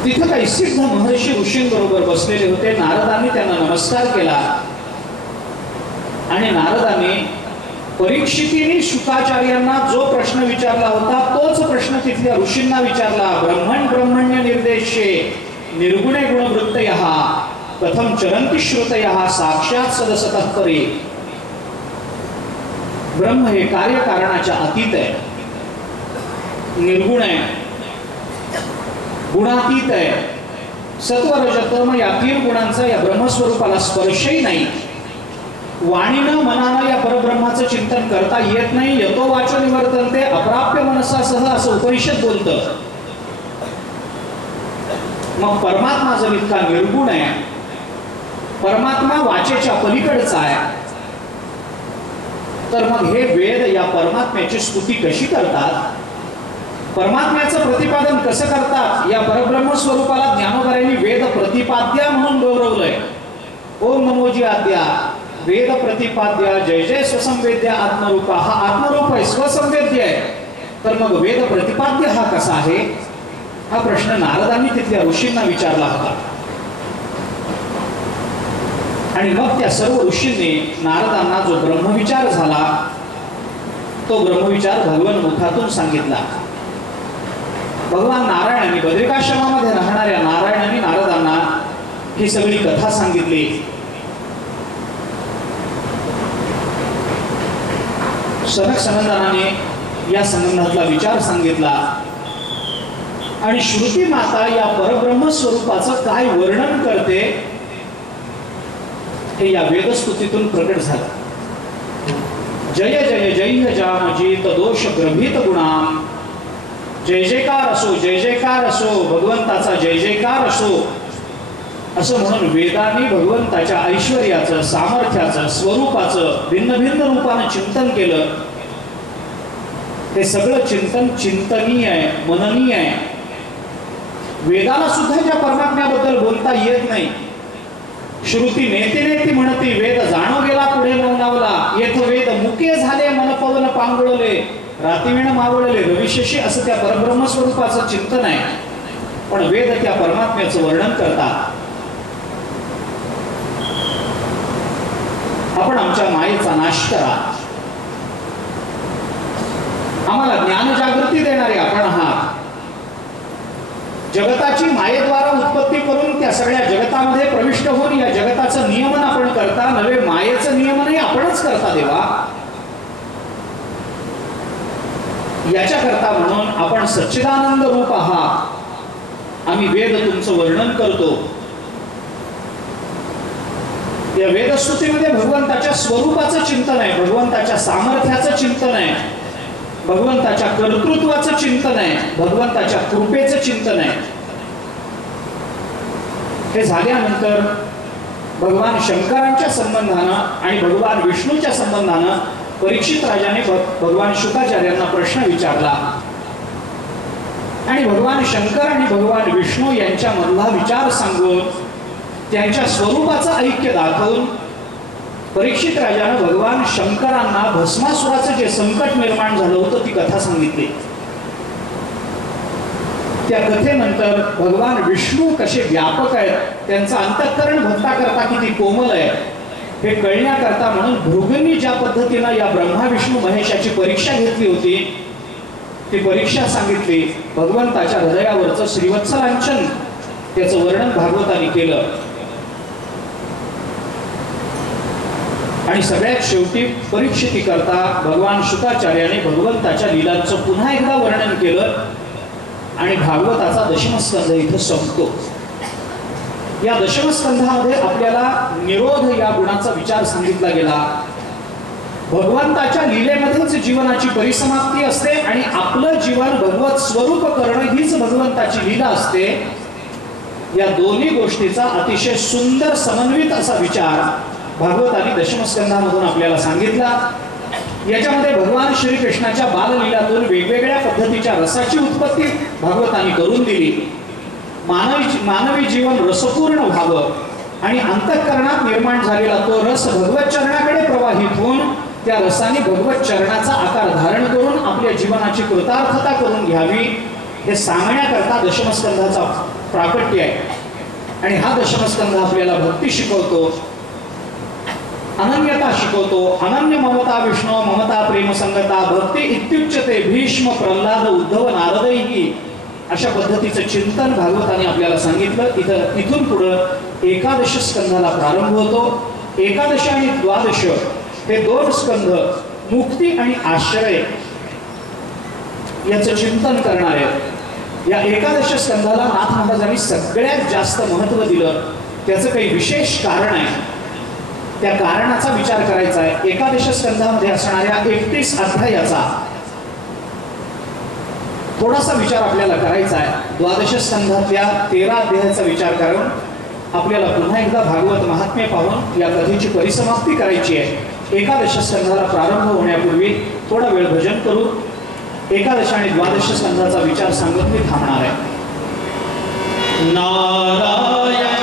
तिथे काही सिद्ध महर्षी ऋषींबरोबर बसलेले होते. नारदांनी त्यांना नमस्कार केला आणि नारदांनी परीक्षितीने शुकाचार्यांना जो प्रश्न विचारला होता तोच प्रश्न तिथल्या ऋषींना विचारला. ब्रह्मण ब्रह्मण्य निर्देशे निर्गुणे गुणवृत्तयः कथम चरन्ति श्रुतयः साक्षात सदसतः परे. ब्रह्म हे कार्यकारणाच्या अतीत आहे, निर्गुण आहे, गुणातीत आहे. सत्व रजतम या तीन गुणांचा या ब्रह्मस्वरूपाला स्पर्शही नाही. वाणीनं मनानं या परब्रह्माचं चिंतन करता येत नाही. यतो वाचो निवर्तन्ते अप्राप्य मनसासह असं उपनिषद बोलतं. मग परमात्मा जर इतका निर्गुण आहे, परमात्मा वाचेच्या पलीकडचा आहे, तर मग हे वेद या परमात्म्याची स्तुती कशी करतात, परमात्म्याचं प्रतिपादन कसं करतात? या परब्रह्म स्वरूपाला ज्ञानोबरांनी वेद प्रतिपाद्या म्हणून गौरवलंय. ओम नमोजी आद्या वेद प्रतिपाद्या जय जय स्वसंवेद्या आत्मरूपा. हा आत्मरूप आहे, स्वसंवेद्य आहे. तर मग वेद प्रतिपाद्य हा कसा आहे, हा प्रश्न नारदांनी तिथल्या ऋषींना विचारला होता. आणि मग त्या सर्व ऋषींनी नारदांना जो ब्रह्मविचार झाला तो ब्रह्मविचार भगवान मुखातून सांगितला. भगवान नारायणांनी बद्रिकाश्रमामध्ये राहणाऱ्या नारायणांनी नारदांना ही सगळी कथा सांगितली. सनक सनंदनाने या संबंधातला विचार सांगितला आणि श्रुती माता या परब्रह्म स्वरूपाचं काय वर्णन करते हे या वेदस्तुतीतून प्रकट झालं. जय जय जय जामजित दोष ग्रभित गुणाम. जय जयकार असो, जय जयकार असो, भगवंताचा जय जयकार असो असं म्हणून वेदांनी भगवंताच्या ऐश्वर्याचं, सामर्थ्याचं, स्वरूपाचं भिन्न भिन्न रूपानं चिंतन केलं. हे सगळं चिंतन चिंतनीय आहे, मननीय आहे. वेदाला सुद्धा ज्या परमात्म्याबद्दल बोलता येत नाही. श्रुती नेते नेती म्हणती वेद जाणो गेला पुढे नवनावला. येथ वेद मुके झाले मन पवन पांगुळले रातिवीण मावळले रविशेषी असं त्या परब्रह्म स्वरूपाचं चिंतन आहे. पण वेद त्या परमात्म्याचं वर्णन करतात. आपण आमच्या मायेचा नाश करा. आम्हाला ज्ञान जागृती देणारे आपण आहात. जगताची मायेद्वारा उत्पत्ती करून त्या सगळ्या जगतामध्ये प्रविष्ट होऊन या जगताचं नियमन आपण करता. नवे मायेचं नियमनही आपणच करता देवा. याच्याकरता म्हणून आपण सच्चिदानंद रूप आहात. आम्ही वेद तुमचं वर्णन करतो. या वेदस्तुतीमध्ये भगवंताच्या स्वरूपाचं चिंतन आहे, भगवंताच्या सामर्थ्याचं चिंतन आहे, भगवंताच्या कर्तृत्वाचं चिंतन आहे, भगवंताच्या कृपेचं चिंतन आहे. हे झाल्यानंतर भगवान शंकरांच्या संबंधानं आणि भगवान विष्णूच्या संबंधानं परीक्षित राजाने भगवान शुकाचार्यांना प्रश्न विचारला आणि भगवान शंकर आणि भगवान विष्णू यांच्यामधला विचार सांगून त्यांच्या स्वरूपाचं ऐक्य दाखवून परीक्षित राजानं भगवान शंकरांना भस्मासुराचं जे संकट निर्माण झालं होतं ती कथा सांगितली. त्या कथेनंतर भगवान विष्णू कसे व्यापक आहेत, त्यांचं अंतःकरण भक्ता करता किती कोमल आहे हे कळण्याकरता म्हणून भृगूंनी ज्या पद्धतीनं या ब्रह्मा विष्णू महेशाची परीक्षा घेतली होती ती परीक्षा सांगितली. भगवंताच्या हृदयावरचं श्रीवत्सलांचन त्याचं वर्णन भागवताने केलं. आणि सगळ्यात शेवटी परीक्षिती करता भगवान शुकाचार्याने भगवंताच्या लीलांचं पुन्हा एकदा वर्णन केलं आणि भागवताचा दशमस्कंध इथं संपतो. या दशमस्कंधामध्ये आपल्याला निरोध या गुणाचा विचार सांगितला गेला. भगवंताच्या लीलेमध्येच जीवनाची परिसमाप्ती असते आणि आपलं जीवन भगवत स्वरूप करणं हीच भगवंताची लीला असते. या दोन्ही गोष्टीचा अतिशय सुंदर समन्वित असा विचार भागवताने दशमस्कंधामधून आपल्याला सांगितला. याच्यामध्ये भगवान श्रीकृष्णाच्या बाललीलातून वेगवेगळ्या पद्धतीच्या रसाची उत्पत्ती भागवताने करून दिली. मानवी जीवन रसपूर्ण व्हावं आणि अंतःकरणात निर्माण झालेला तो रस भगवत चरणाकडे प्रवाहित होऊन त्या रसाने भगवत चरणाचा आकार धारण करून आपल्या जीवनाची कृतार्थता करून घ्यावी हे सांगण्याकरता दशमस्कंधाचा प्राकट्य आहे. आणि हा दशमस्कंध आपल्याला भक्ती शिकवतो, अनन्यता शिकवतो. अनन्य ममता विष्णू ममता प्रेम संगता भक्ती इत्युच्यते भीष्म प्रल्हाद उद्धव नारदही अशा पद्धतीचं चिंतन भागवताने आपल्याला सांगितलं. इथून पुढं एकादश स्कंधाला प्रारंभ होतो. एकादश आणि द्वादश हे दोन स्कंध मुक्ती आणि आश्रय याचं चिंतन करणार आहेत. या एकादश स्कंधाला नाथ महाराजांनी सगळ्यात जास्त महत्व दिलं. त्याचं काही विशेष कारण आहे, त्या कारणाचा विचार करायचा आहे. एकादश स्कंधामध्ये असणाऱ्या 31 अध्यायाचा थोडासा विचार आपल्याला करायचा आहे. द्वादश स्कंधातल्या 13 अध्यायाचा विचार करून आपल्याला पुन्हा एकदा भागवत महात्म्य पाहून या कथेची परिसमाप्ती करायची आहे. एकादश स्कंधाला प्रारंभ होण्यापूर्वी थोडा वेळ भजन करू. एकादश आणि द्वादश स्कंधाचा विचार सांगत मी थांबणार आहे. नारायण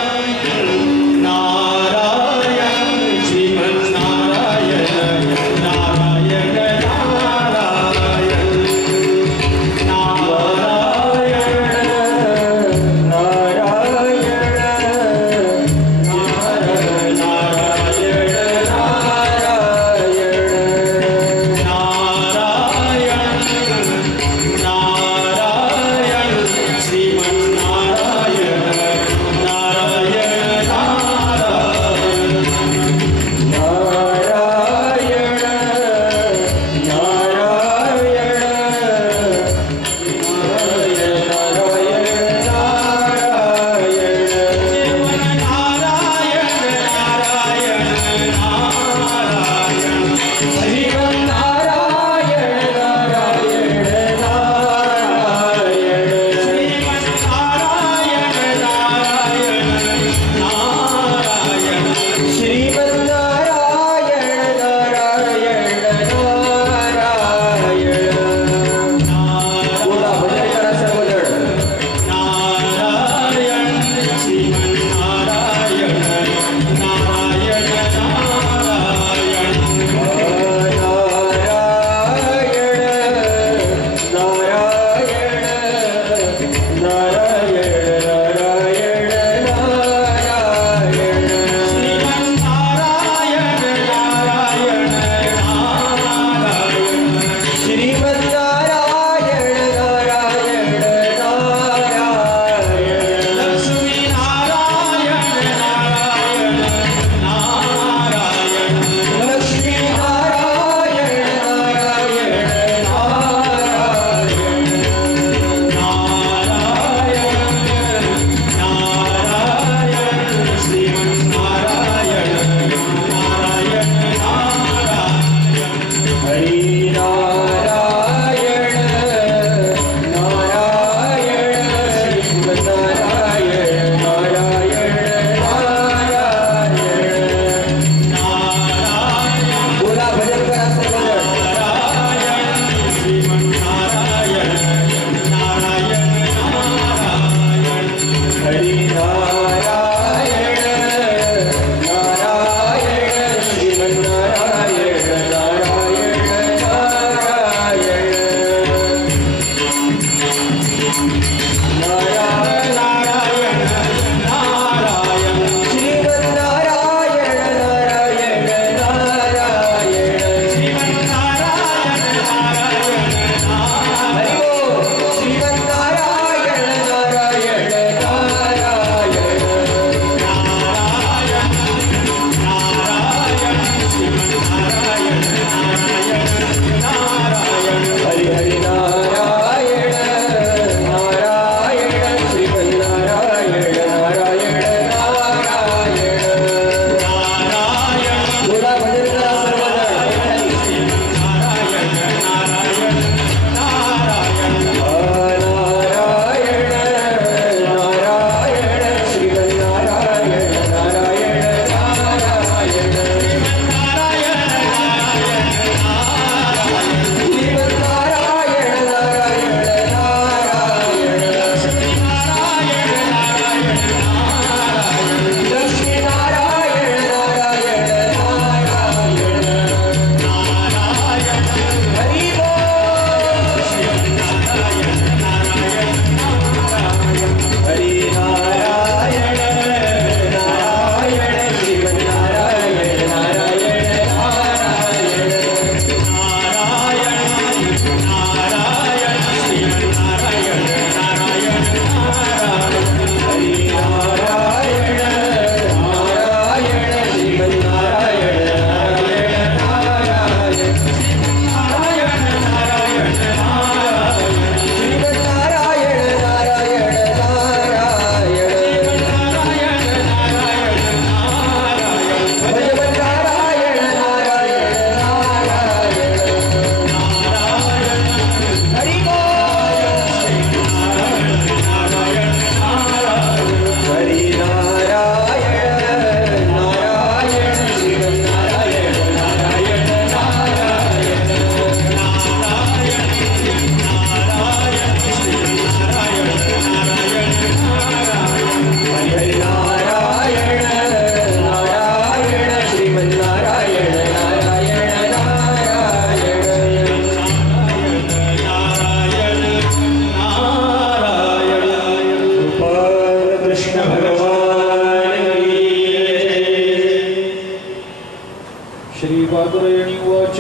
बादरायणी उवाच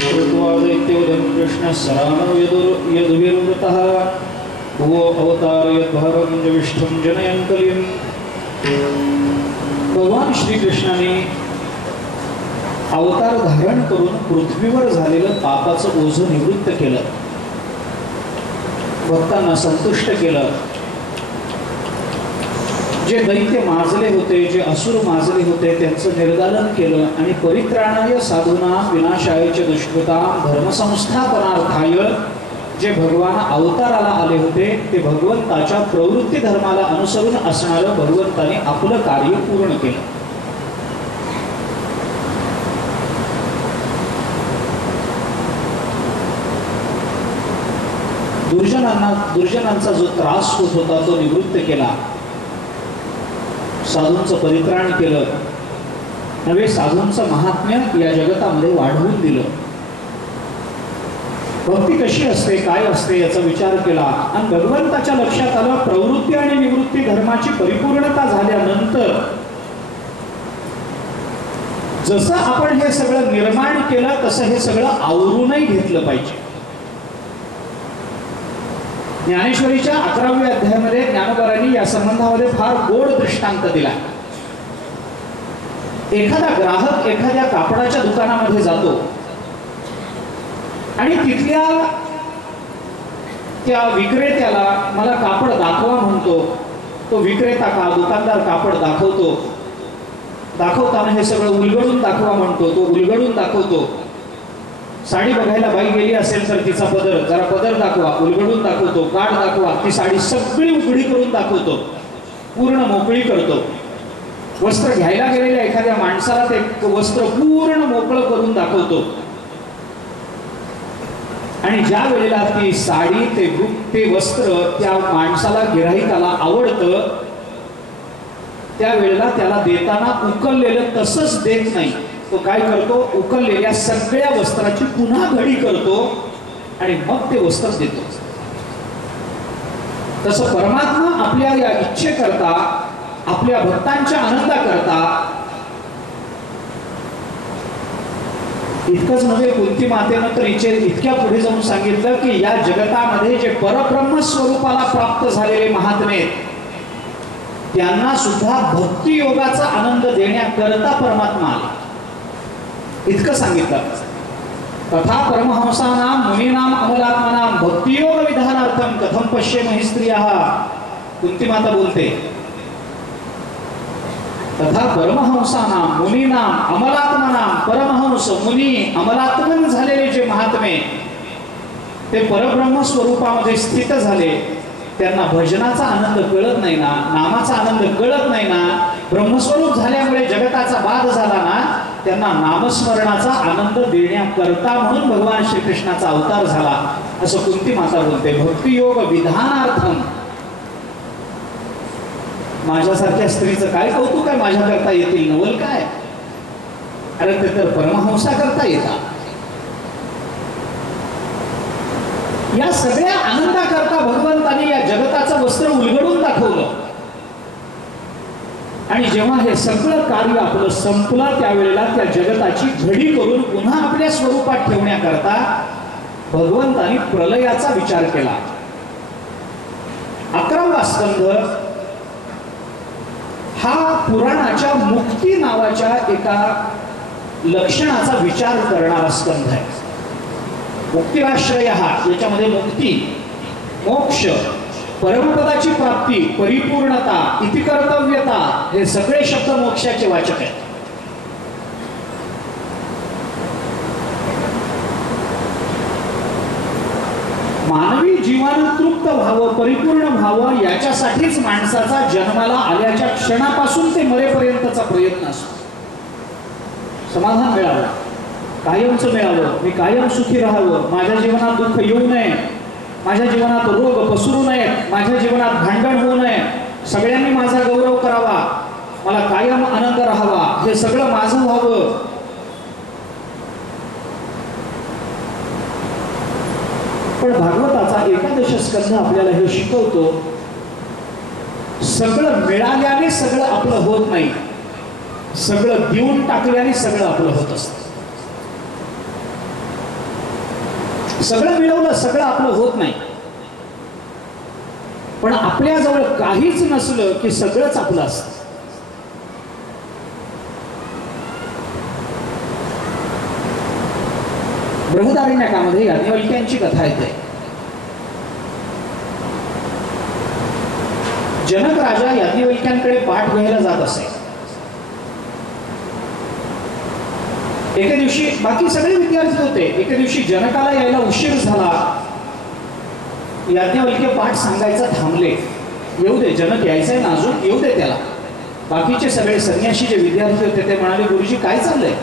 कृत्वा दैत्योदं कृष्णः यदुर्विरुद्धतः भुवो अवतारयद्भारं जविष्ठं जनयन् कलिं। भगवान श्रीकृष्णाने अवतार धारण करून पृथ्वीवर झालेलं पापाचं ओझं निवृत्त केलं, भक्तांना संतुष्ट केलं। जे दैत्य माजले होते, जे असुर माजले होते, त्यांचं निर्दालन केलं आणि परित्राणाय साधूना विनाशाय च दुष्कृतां धर्मसंस्थापनार्थाय जे भगवान अवताराला आले होते ते भगवंताच्या प्रवृत्ती धर्माला अनुसरून असणारं भगवंताने आपलं कार्य पूर्ण केलं। दुर्जनांचा जो त्रास होत होता तो निवृत्त केला, साधूंचं परित्राण केलं, नवे साधूंचं महात्म्य या जगतामध्ये वाढवून दिलं। भक्ती कशी असते, काय असते याचा विचार केला आणि भगवंताच्या लक्षात आलं प्रवृत्ती आणि निवृत्ती धर्माची परिपूर्णता झाल्यानंतर जसं आपण हे सगळं निर्माण केलं तसं हे सगळं आवरूनही घेतलं पाहिजे। ज्ञानेश्वरीच्या 11व्या अध्यायामध्ये ज्ञानोबारांनी या संबंधामध्ये फार गोड दृष्टांत दिला। एखादा ग्राहक एखाद्या कापडाच्या दुकानामध्ये जातो आणि तिथल्या त्या विक्रेत्याला मला कापड दाखवा म्हणतो। तो विक्रेता दुकानदार कापड दाखवतो, दाखवताना हे सगळं उलगडून दाखवा म्हणतो, तो उलगडून दाखवतो। साडी बघायला बाई गेली असेल तर तिचा पदर, जरा पदर दाखवा, उलगडून दाखवतो, काठ दाखवा, ती साडी सगळी उघडी करून दाखवतो, पूर्ण मोकळी करतो। वस्त्र घ्यायला गेलेल्या एखाद्या माणसाला ते वस्त्र पूर्ण मोकळं करून दाखवतो आणि ज्या वेळेला ती साडी ते वस्त्र त्या माणसाला गिऱ्हाईकाला आवडतं त्या वेळेला त्याला देताना उकललेलं तसंच देत नाही, तो काय करतो, उकललेल्या सगळ्या वस्त्राची पुन्हा घडी करतो आणि मग ते वस्त्र देतो। तसं परमात्मा आपल्या या इच्छेकरता, आपल्या भक्तांच्या आनंदाकरता, इतकंच नव्हे कुंती मातेनं तर इतक्या पुढे जाऊन सांगितलं की या जगतामध्ये जे परब्रह्म स्वरूपाला प्राप्त झालेले महात्मे त्यांना सुद्धा भक्ती योगाचा आनंद देण्याकरता परमात्मा आला, इतकं सांगितलं। तथा परमहंसानां मुनीनां अमलात्मनां भक्तियोग विधानार्थम कथम पश्येमहि स्त्रियः। कुंती माता बोलते तथा परमहंसानां मुनीनां अमलात्मनां, परमहंस मुनी अमलात्मन झालेले जे महात्मे ते परब्रह्म स्वरूपामध्ये स्थित झाले, त्यांना भजनाचा आनंद कळत नाही ना, नामाचा आनंद कळत नाही ना, ब्रह्मस्वरूप झाल्यामुळे जगताचा बाध झाला ना, त्यांना नामस्मरणाचा आनंद देण्याकरता म्हणून भगवान श्रीकृष्णाचा अवतार झाला, असं कुंती माता बोलते। भक्तियोग विधानार्थम, माझ्यासारख्या स्त्रीचं काय कौतुक आहे, माझ्याकरता येतील नवल काय, अरे ते तर परमहंसा करता येतात। या सगळ्या आनंदाकरता भगवंताने या जगताचं वस्त्र उलगडून दाखवलं आणि जेव्हा हे सगळं कार्य आपलं संपलं त्यावेळेला त्या जगताची घडी करून पुन्हा आपल्या स्वरूपात ठेवण्याकरता भगवंताने प्रलयाचा विचार केला। 11वा स्कंध हा पुराणाच्या मुक्ती नावाच्या एका लक्षणाचा विचार करणारा स्कंध आहे। मुक्तिराश्रय हा, याच्यामध्ये मुक्ती, मोक्ष, परमपदाची प्राप्ती, परिपूर्णता, इति कर्तव्यता हे सगळे शब्द मोक्षाचे वाचक आहेत। मानवी जीवन तृप्त व्हावं, परिपूर्ण व्हावं याच्यासाठीच माणसाचा जन्माला आल्याच्या क्षणापासून ते मरेपर्यंतचा प्रयत्न असतो। समाधान मिळावं, कायमचं मिळावं, मी कायम सुखी राहावं, माझ्या जीवनात दुःख येऊ नये, माझ्या जीवनात रोग पसरू नयेत, माझ्या जीवनात भांडण होऊ नये, सगळ्यांनी माझा गौरव करावा, मला कायम आनंद राहावा, हे सगळं माझं व्हावं। पण भागवताचा 11 स्कंध आपल्याला हे शिकवतो, सगळं मिळाल्याने सगळं आपलं होत नाही, सगळं देऊन टाकल्याने सगळं आपलं होत असतं। सगळं मिळवलं, सगळं आपलं होत नाही, पण आपल्याजवळ काहीच नसलं की सगळंच आपलं असतं. बृहदारण्यकामध्ये याज्ञवल्क्यांची कथा येते. जनक राजा याज्ञवल्क्यांकडे पाठ घ्यायला जात असे. एके दिवशी बाकी सगळे विद्यार्थी होते. एके दिवशी जनकाला यायला उशीर झाला. याज्ञवल्क्य पाठ सांगायचा थांबले. येऊ दे, जनक यायचंय ना अजून, येऊ दे त्याला. बाकीचे सगळे संन्यासी जे विद्यार्थी होते ते म्हणाले, गुरुजी काय चाललंय?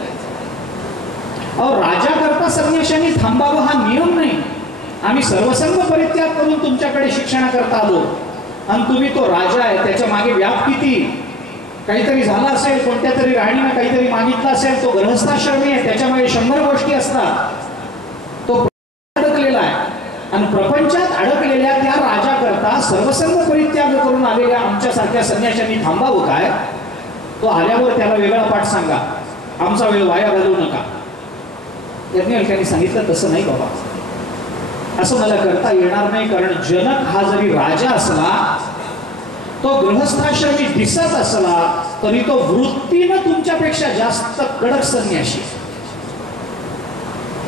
अहो, राजा करता संन्याशांनी थांबावं हा नियम नाही. आम्ही सर्वसंग परित्याग करून तुमच्याकडे शिक्षणाकरता आलो आणि तुम्ही तो राजा आहे, त्याच्या मागे व्याप किती? काहीतरी झालं असेल, कोणत्या तरी राणीनं काहीतरी मागितलं असेल, तो गृहस्थाश्रमी आहे, त्याच्या मागे 100 गोष्टी असतात. तो अडकलेला आहे आणि प्रपंचात अडकलेल्या त्या राजा करता सर्वसंग परित्याग करून आलेल्या आमच्यासारख्या संन्याशांनी थांबावं काय? तो आल्यावर त्याला वेगळा पाठ सांगा, आमचा वेळ वाया घालवू नका. याज्ञवल्क्यांनी सांगितलं, तसं नाही बाबा, असं मला करता येणार नाही. कारण जनक हा जरी राजा असला, तो गृहस्थाश्रमी दिसत असला, तरी तो वृत्तीनं तुमच्यापेक्षा जास्त कडक संन्याशी.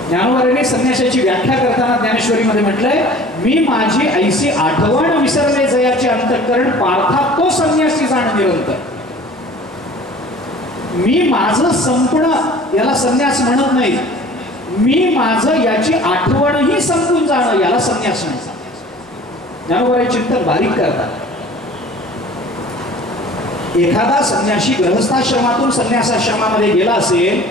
ज्ञानोबांनी संन्यासाची व्याख्या करताना ज्ञानेश्वरीमध्ये म्हटलंय, मी माझी ऐसी आठवण विसरले जयाचे अंतःकरण पार्था तो संन्यासी जाण निरंतर. मी माझं संपणं याला संन्यास म्हणत नाही. मी माझं याची आठवणही संपून जाणं याला संन्यास म्हणतात. ज्ञानोबा चिंतन बारीक करतात. एखादा संन्यासी गृहस्थाश्रमातून संन्यासाश्रमामध्ये गेला असेल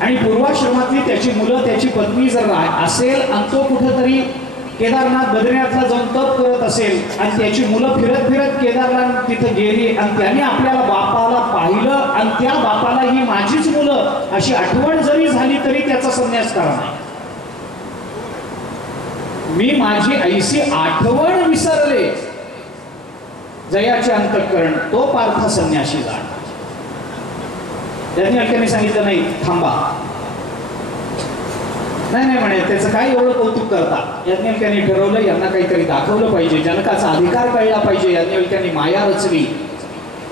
आणि पूर्वाश्रमातली त्याची मुलं, त्याची पत्नी जर असेल आणि तो कुठेतरी केदारनाथ बद्रीनाथला जाऊन तप करत असेल आणि त्याची मुलं फिरत फिरत केदारनाथ तिथं गेली आणि त्याने आपल्याला बापाला पाहिलं आणि त्या बापाला ही माझीच मुलं अशी आठवण जरी झाली तरी त्याचा संन्यास करा नाही. मी माझी ऐसी आठवण विसरले जयाचे अंतःकरण तो पार्थ संन्यासी जाण. याज्ञवल्क्यांनी सांगितलं, नाही थांबा. नाही नाही म्हणे, त्याचं काय एवढं कौतुक करता? याज्ञवल्क्यांनी ठरवलं यांना काहीतरी दाखवलं पाहिजे, जनकाचा अधिकार कळला पाहिजे. याज्ञवल्क्यांनी माया रचली.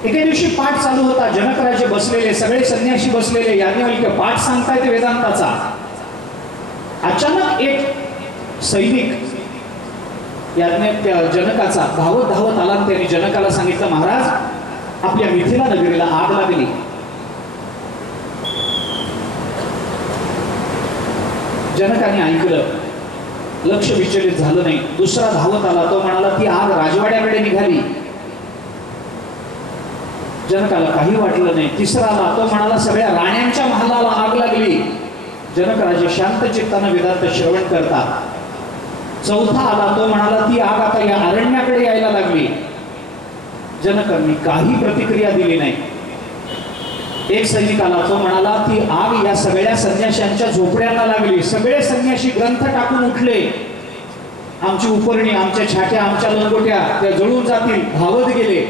एके दिवशी पाठ चालू होता. जनकराजे बसलेले, सगळे संन्यासी बसलेले. याज्ञवल्क्य पाठ सांगतायत वेदांताचा. अचानक एक सैनिक जनकाचा धावत धावत आला. त्यांनी जनकाला सांगितलं, महाराज, आपल्या मिथिला नगरीला आग लागली. जनकाने ऐकलं, लक्ष विचलित झालं नाही. दुसरा धावत आला. तो म्हणाला, ती आग राजवाड्याकडे निघाली. जनकाला काही वाटलं नाही. तिसरा आला. तो म्हणाला, सगळ्या राण्यांच्या महालाला आग लागली. जनकराजे शांत चित्तानं वेदांत श्रवण करतात. चौथा आला. तो म्हणाला, ती आग आता या अरण्याकडे यायला लागली. जनकांनी काही प्रतिक्रिया दिली नाही. एक सैनिक आला. तो म्हणाला, ती आग या सगळ्या संन्याशांच्या झोपड्यांना लागली. सगळे संन्याशी ग्रंथ टाकून उठले. आमची उपरणी, आमच्या छाट्या, आमच्या लंगोट्या त्या जळून जातील, धावत गेले.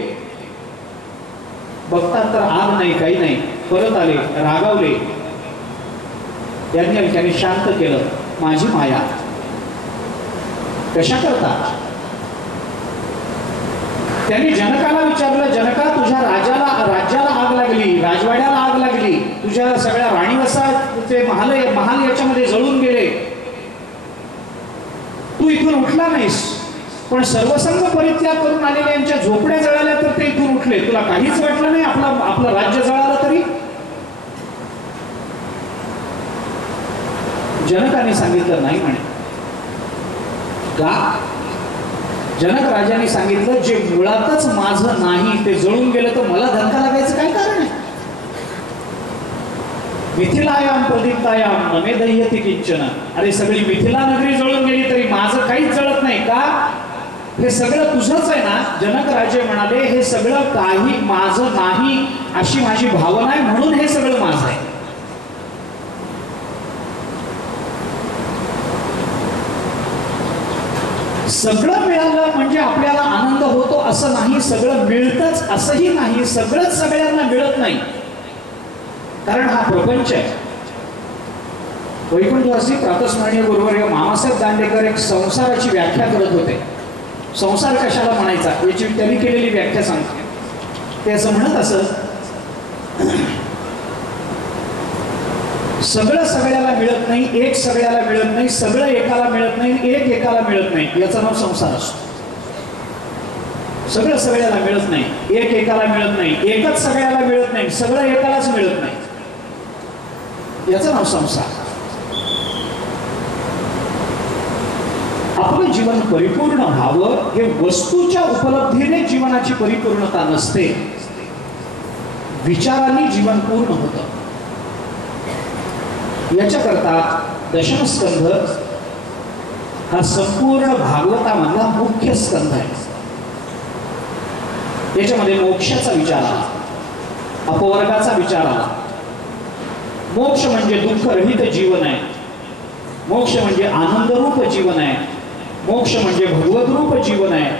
बघतात तर आग नाही, काही नाही. परत आले, रागावले. याज्ञवल्क्यांनी शांत केलं, माझी माया. कशा करता? त्यांनी जनकाला विचारलं, जनका, तुझ्या राज्याला आग लागली, राजवाड्याला आग लागली, तुझ्या सगळ्या राणीवसाचे महाल याच्यामध्ये जळून गेले. तू इथून उठला नाहीस, पण सर्वसंग परित्याग करून आलेल्या यांच्या झोपड्या जळाल्या तर ते इथून उठले. तुला काहीच वाटलं नाही आपलं राज्य जळालं तरी? जनकाने सांगितलं, नाही म्हणे. का? जनक राजाने सांगितलं, जे मुळातच माझं नाही ते जळून गेलं तर मला धक्का लागायचं काय कारण आहे? मिथिलायाम प्रदीप्तायाम नमे दह्यति किंचन. अरे, सगळी मिथिला नगरी जळून गेली तरी माझं काहीच जळत नाही का? हे सगळं तुझंच आहे ना? जनक राजे म्हणाले, हे सगळं काही माझं नाही अशी माझी भावना आहे, म्हणून हे सगळं माझं आहे. सगळं मिळालं म्हणजे आपल्याला आनंद होतो असं नाही, सगळं मिळतच असंही नाही, सगळंच सगळ्यांना मिळत नाही. कारण हा प्रपंच आहे. वैकुंठवासी प्रातस्मरणीय गुरुवर्य मामासाहेब दांडेकर एक संसाराची व्याख्या करत होते. संसार कशाला म्हणायचा याची त्यांनी केलेली व्याख्या सांगते. ते असं म्हणत असत, सगळं सगळ्याला मिळत नाही, एक सगळ्याला मिळत नाही, सगळं एकाला मिळत नाही, एक एकाला मिळत नाही, याचं नाव संसार असतो. सगळं सगळ्याला मिळत नाही, एक एकाला मिळत नाही, एकच सगळ्याला मिळत नाही, सगळं एकालाच मिळत नाही, याचं नाव संसार. आपलं जीवन परिपूर्ण व्हावं हे वस्तूच्या उपलब्धीने जीवनाची परिपूर्णता नसते, विचारांनी जीवन पूर्ण होतं. याच्याकरता दशमस्कंध हा संपूर्ण भागवतामधला मुख्य स्कंध आहे. याच्यामध्ये मोक्षाचा विचार आला, अपवर्गाचा विचार आला. मोक्ष म्हणजे दुःखरहित जीवन आहे, मोक्ष म्हणजे आनंदरूप जीवन आहे, मोक्ष म्हणजे भगवतरूप जीवन आहे,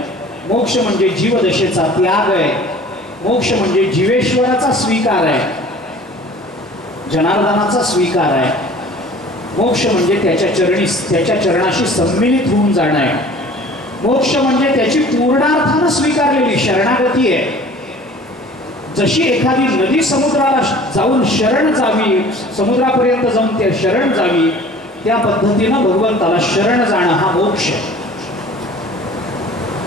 मोक्ष म्हणजे जीवदशेचा त्याग आहे, मोक्ष म्हणजे जीवेश्वराचा स्वीकार आहे, जनार्दनाचा स्वीकार आहे. मोक्ष म्हणजे त्याच्या चरणाशी सम्मिलित होऊन जाणं आहे. मोक्ष म्हणजे त्याची पूर्णार्थानं स्वीकारलेली शरणागती आहे. जशी एखादी नदी समुद्राला जाऊन शरण जावी, समुद्रापर्यंत जाऊन त्या शरण जावी, त्या पद्धतीनं भगवंताला शरण जाणं हा मोक्ष.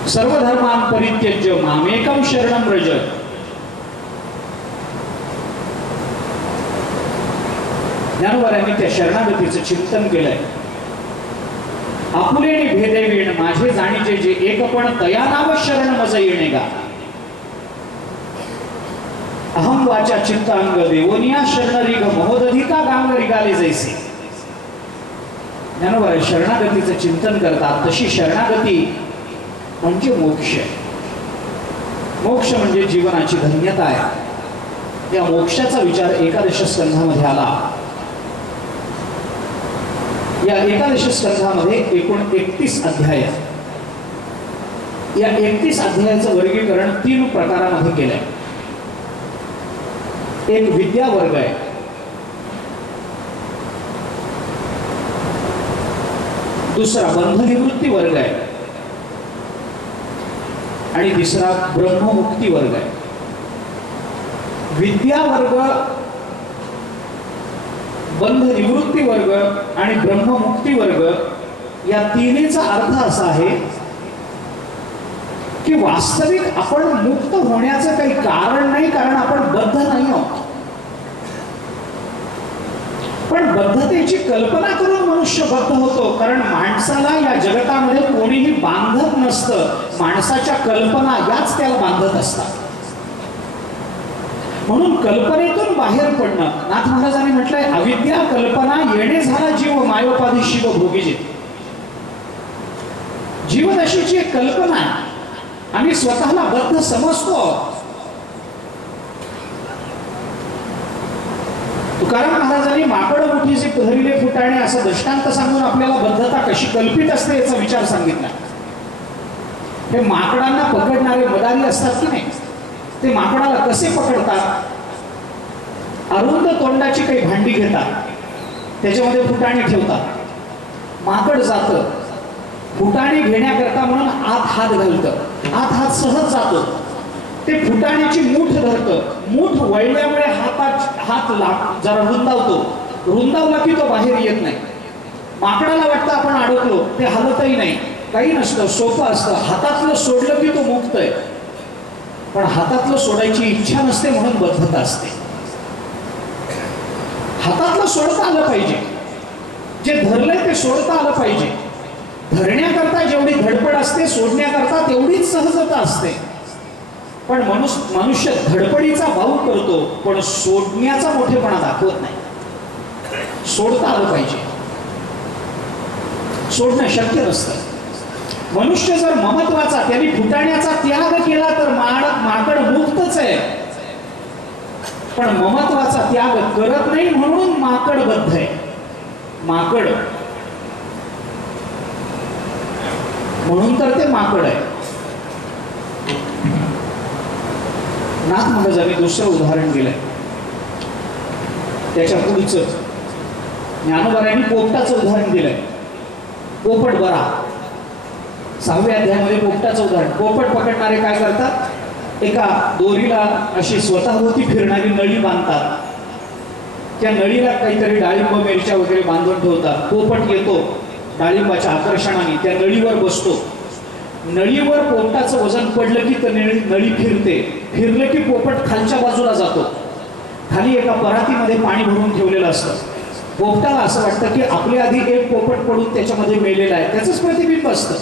सर्वधर्मान परित्यज्य मामेकम शरणं व्रज. ज्ञानोबांनी त्या शरणागतीचं चिंतन केलंय. आपुलेने भेदे वीण माझे जाणीचे जे एकपण तया नाव शरण मज येणे गा. अहम वाचा चिंतांग देवोनिया शरणरिग महोदधिका गांग रिगाले जैसे. ज्ञानोबा शरणागतीचं चिंतन करतात. तशी शरणागती म्हणजे मोक्ष. मोक्ष म्हणजे जीवनाची धन्यता आहे. या मोक्षाचा विचार एकादश स्कंधामध्ये आला. या एकादश स्कंधामध्ये एकूण 31 अध्याय. या 31 अध्यायाचं वर्गीकरण 3 प्रकारामध्ये केलंय. एक विद्या वर्ग आहे, दुसरा बंधनिवृत्ती वर्ग आहे आणि तिसरा ब्रह्ममुक्ती वर्ग आहे. विद्या वर्ग, बंध निवृत्ती वर्ग आणि ब्रह्ममुक्ती वर्ग या तिन्हीचा अर्थ असा आहे की वास्तविक आपण मुक्त होण्याचं काही कारण नाही, कारण आपण बद्ध नाही आहोत. पण बद्धतेची कल्पना करून मनुष्य बद्ध होतो, कारण माणसाला या जगतामध्ये कोणीही बांधत नसतं. माणसाच्या कल्पना याच त्याला बांधत असतात. म्हणून कल्पनेतून बाहेर पडणं. नाथ महाराजांनी म्हटलंय, अविद्या कल्पना येणे झाला जीव मायोपाधी शिव भोगीजे. जीवदशेची एक कल्पना आहे. आम्ही स्वतःला बद्ध समजतो. तुकाराम महाराजांनी माकड मुठीचे धरिले फुटाणे असं दृष्टांत सांगून आपल्याला बद्धता कशी कल्पित असते याचा विचार सांगितला. हे माकडांना पकडणारे मदारी असतात की नाही, ते माकडाला कसे पकडतात? अरुंद तोंडाची काही भांडी घेतात, त्याच्यामध्ये फुटाणे ठेवतात. माकड जातं, फुटाणे घेण्याकरता म्हणून आत हात घालतं, आत हात सहज जातो. ते फुटाण्याची मूठ धरतं, मूठ वळल्यामुळे हात जरा रुंदावतो, रुंदावला की तो बाहेर येत नाही. माकडाला वाटतं आपण अडकलो, ते हलतही नाही, काही नसतं, सोपं असतं. हातातलं सोडलं की तो मुक्त आहे, पण हातातलं सोडायची इच्छा नसते, म्हणून बद्धता असते. हातातलं सोडता आलं पाहिजे, जे धरलंय ते सोडता आलं पाहिजे. धरण्याकरता जेवढी धडपड असते, सोडण्याकरता तेवढीच सहजता असते. पण मनुष्य धडपडीचा भाऊ करतो, पण सोडण्याचा मोठेपणा दाखवत नाही. सोडता आलं पाहिजे, सोडणं शक्य नसतं. मनुष्य जर ममत्वाचा, त्यांनी फुटाण्याचा त्याग केला तर माकड मुक्तच आहे. पण ममत्वाचा त्याग करत नाही, म्हणून माकड बद्ध आहे. माकड म्हणून तर ते माकड आहे. नाथ महाराजांनी दुसरं उदाहरण दिलंय, त्याच्या पुढचं. ज्ञानोबारायांनी पोपटाचं उदाहरण दिलंय. पोपट बरा 6व्या अध्यायामध्ये पोपटाचं उदाहरण. पोपट पकडणारे काय करतात, एका दोरीला अशी स्वतःभोवती फिरणारी नळी बांधतात. त्या नळीला काहीतरी डाळिंब मिरच्या वगैरे बांधून ठेवतात. पोपट येतो डाळिंबाच्या आकर्षणाने, त्या नळीवर बसतो. नळीवर पोपटाचं वजन पडलं की नळी फिरते. फिरलं की पोपट खालच्या बाजूला जातो. खाली एका परातीमध्ये पाणी भरून ठेवलेलं असतं. पोपटाला असं वाटतं की आपल्या आधी एक पोपट पडून त्याच्यामध्ये मेलेला आहे, त्याचंच प्रतिबिंब असतं.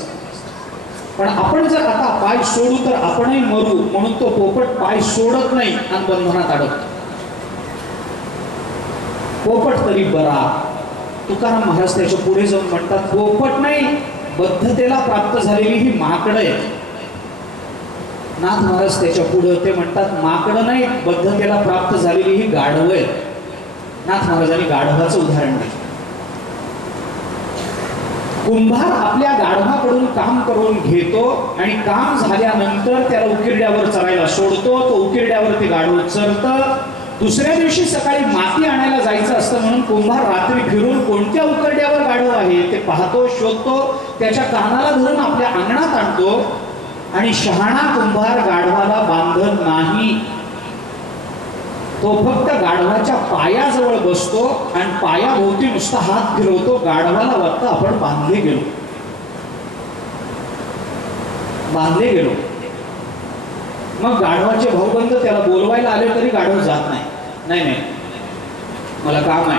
पण आपण जर आता पाय सोडू तर आपणही मरू, म्हणून तो पोपट पाय सोडत नाही आणि बंधनात अडकतो. पोपट तरी बरा. तुकाराम महाराज त्याच्या पुढे जाऊन म्हणतात, पोपट नाही, बद्धतेला प्राप्त झालेली ही माकडं आहे. नाथ महाराज त्याच्या पुढे ते म्हणतात, माकडं नाही, बद्धतेला प्राप्त झालेली ही गाढवं आहे. नाथ महाराजांनी गाढवाचं उदाहरण दिलं. कुंभार आपल्या गाढवाकडून काम करून घेतो आणि काम झाल्यानंतर त्याला उकिरड्यावर चरायला सोडतो. तो उकिरड्यावर ते गाढव चरतं. दुसऱ्या दिवशी सकाळी माती आणायला जायचं असतं, म्हणून कुंभार रात्री फिरून कोणत्या उकिरड्यावर गाढव आहे ते पाहतो, शोधतो, त्याच्या कानाला धरून आपल्या अंगणात आणतो. आणि शहाणा कुंभार गाढवाला बांधत नाही. तो फक्त गाढवाच्या पायाजवळ बसतो आणि पायाभोवती नुसता हात फिरवतो. गाढवाला वाटतं आपण बांधले गेलो. मग गाढवाचे भाऊबंद त्याला बोलवायला आले तरी गाढव जात नाही. नाही, मला काम आहे.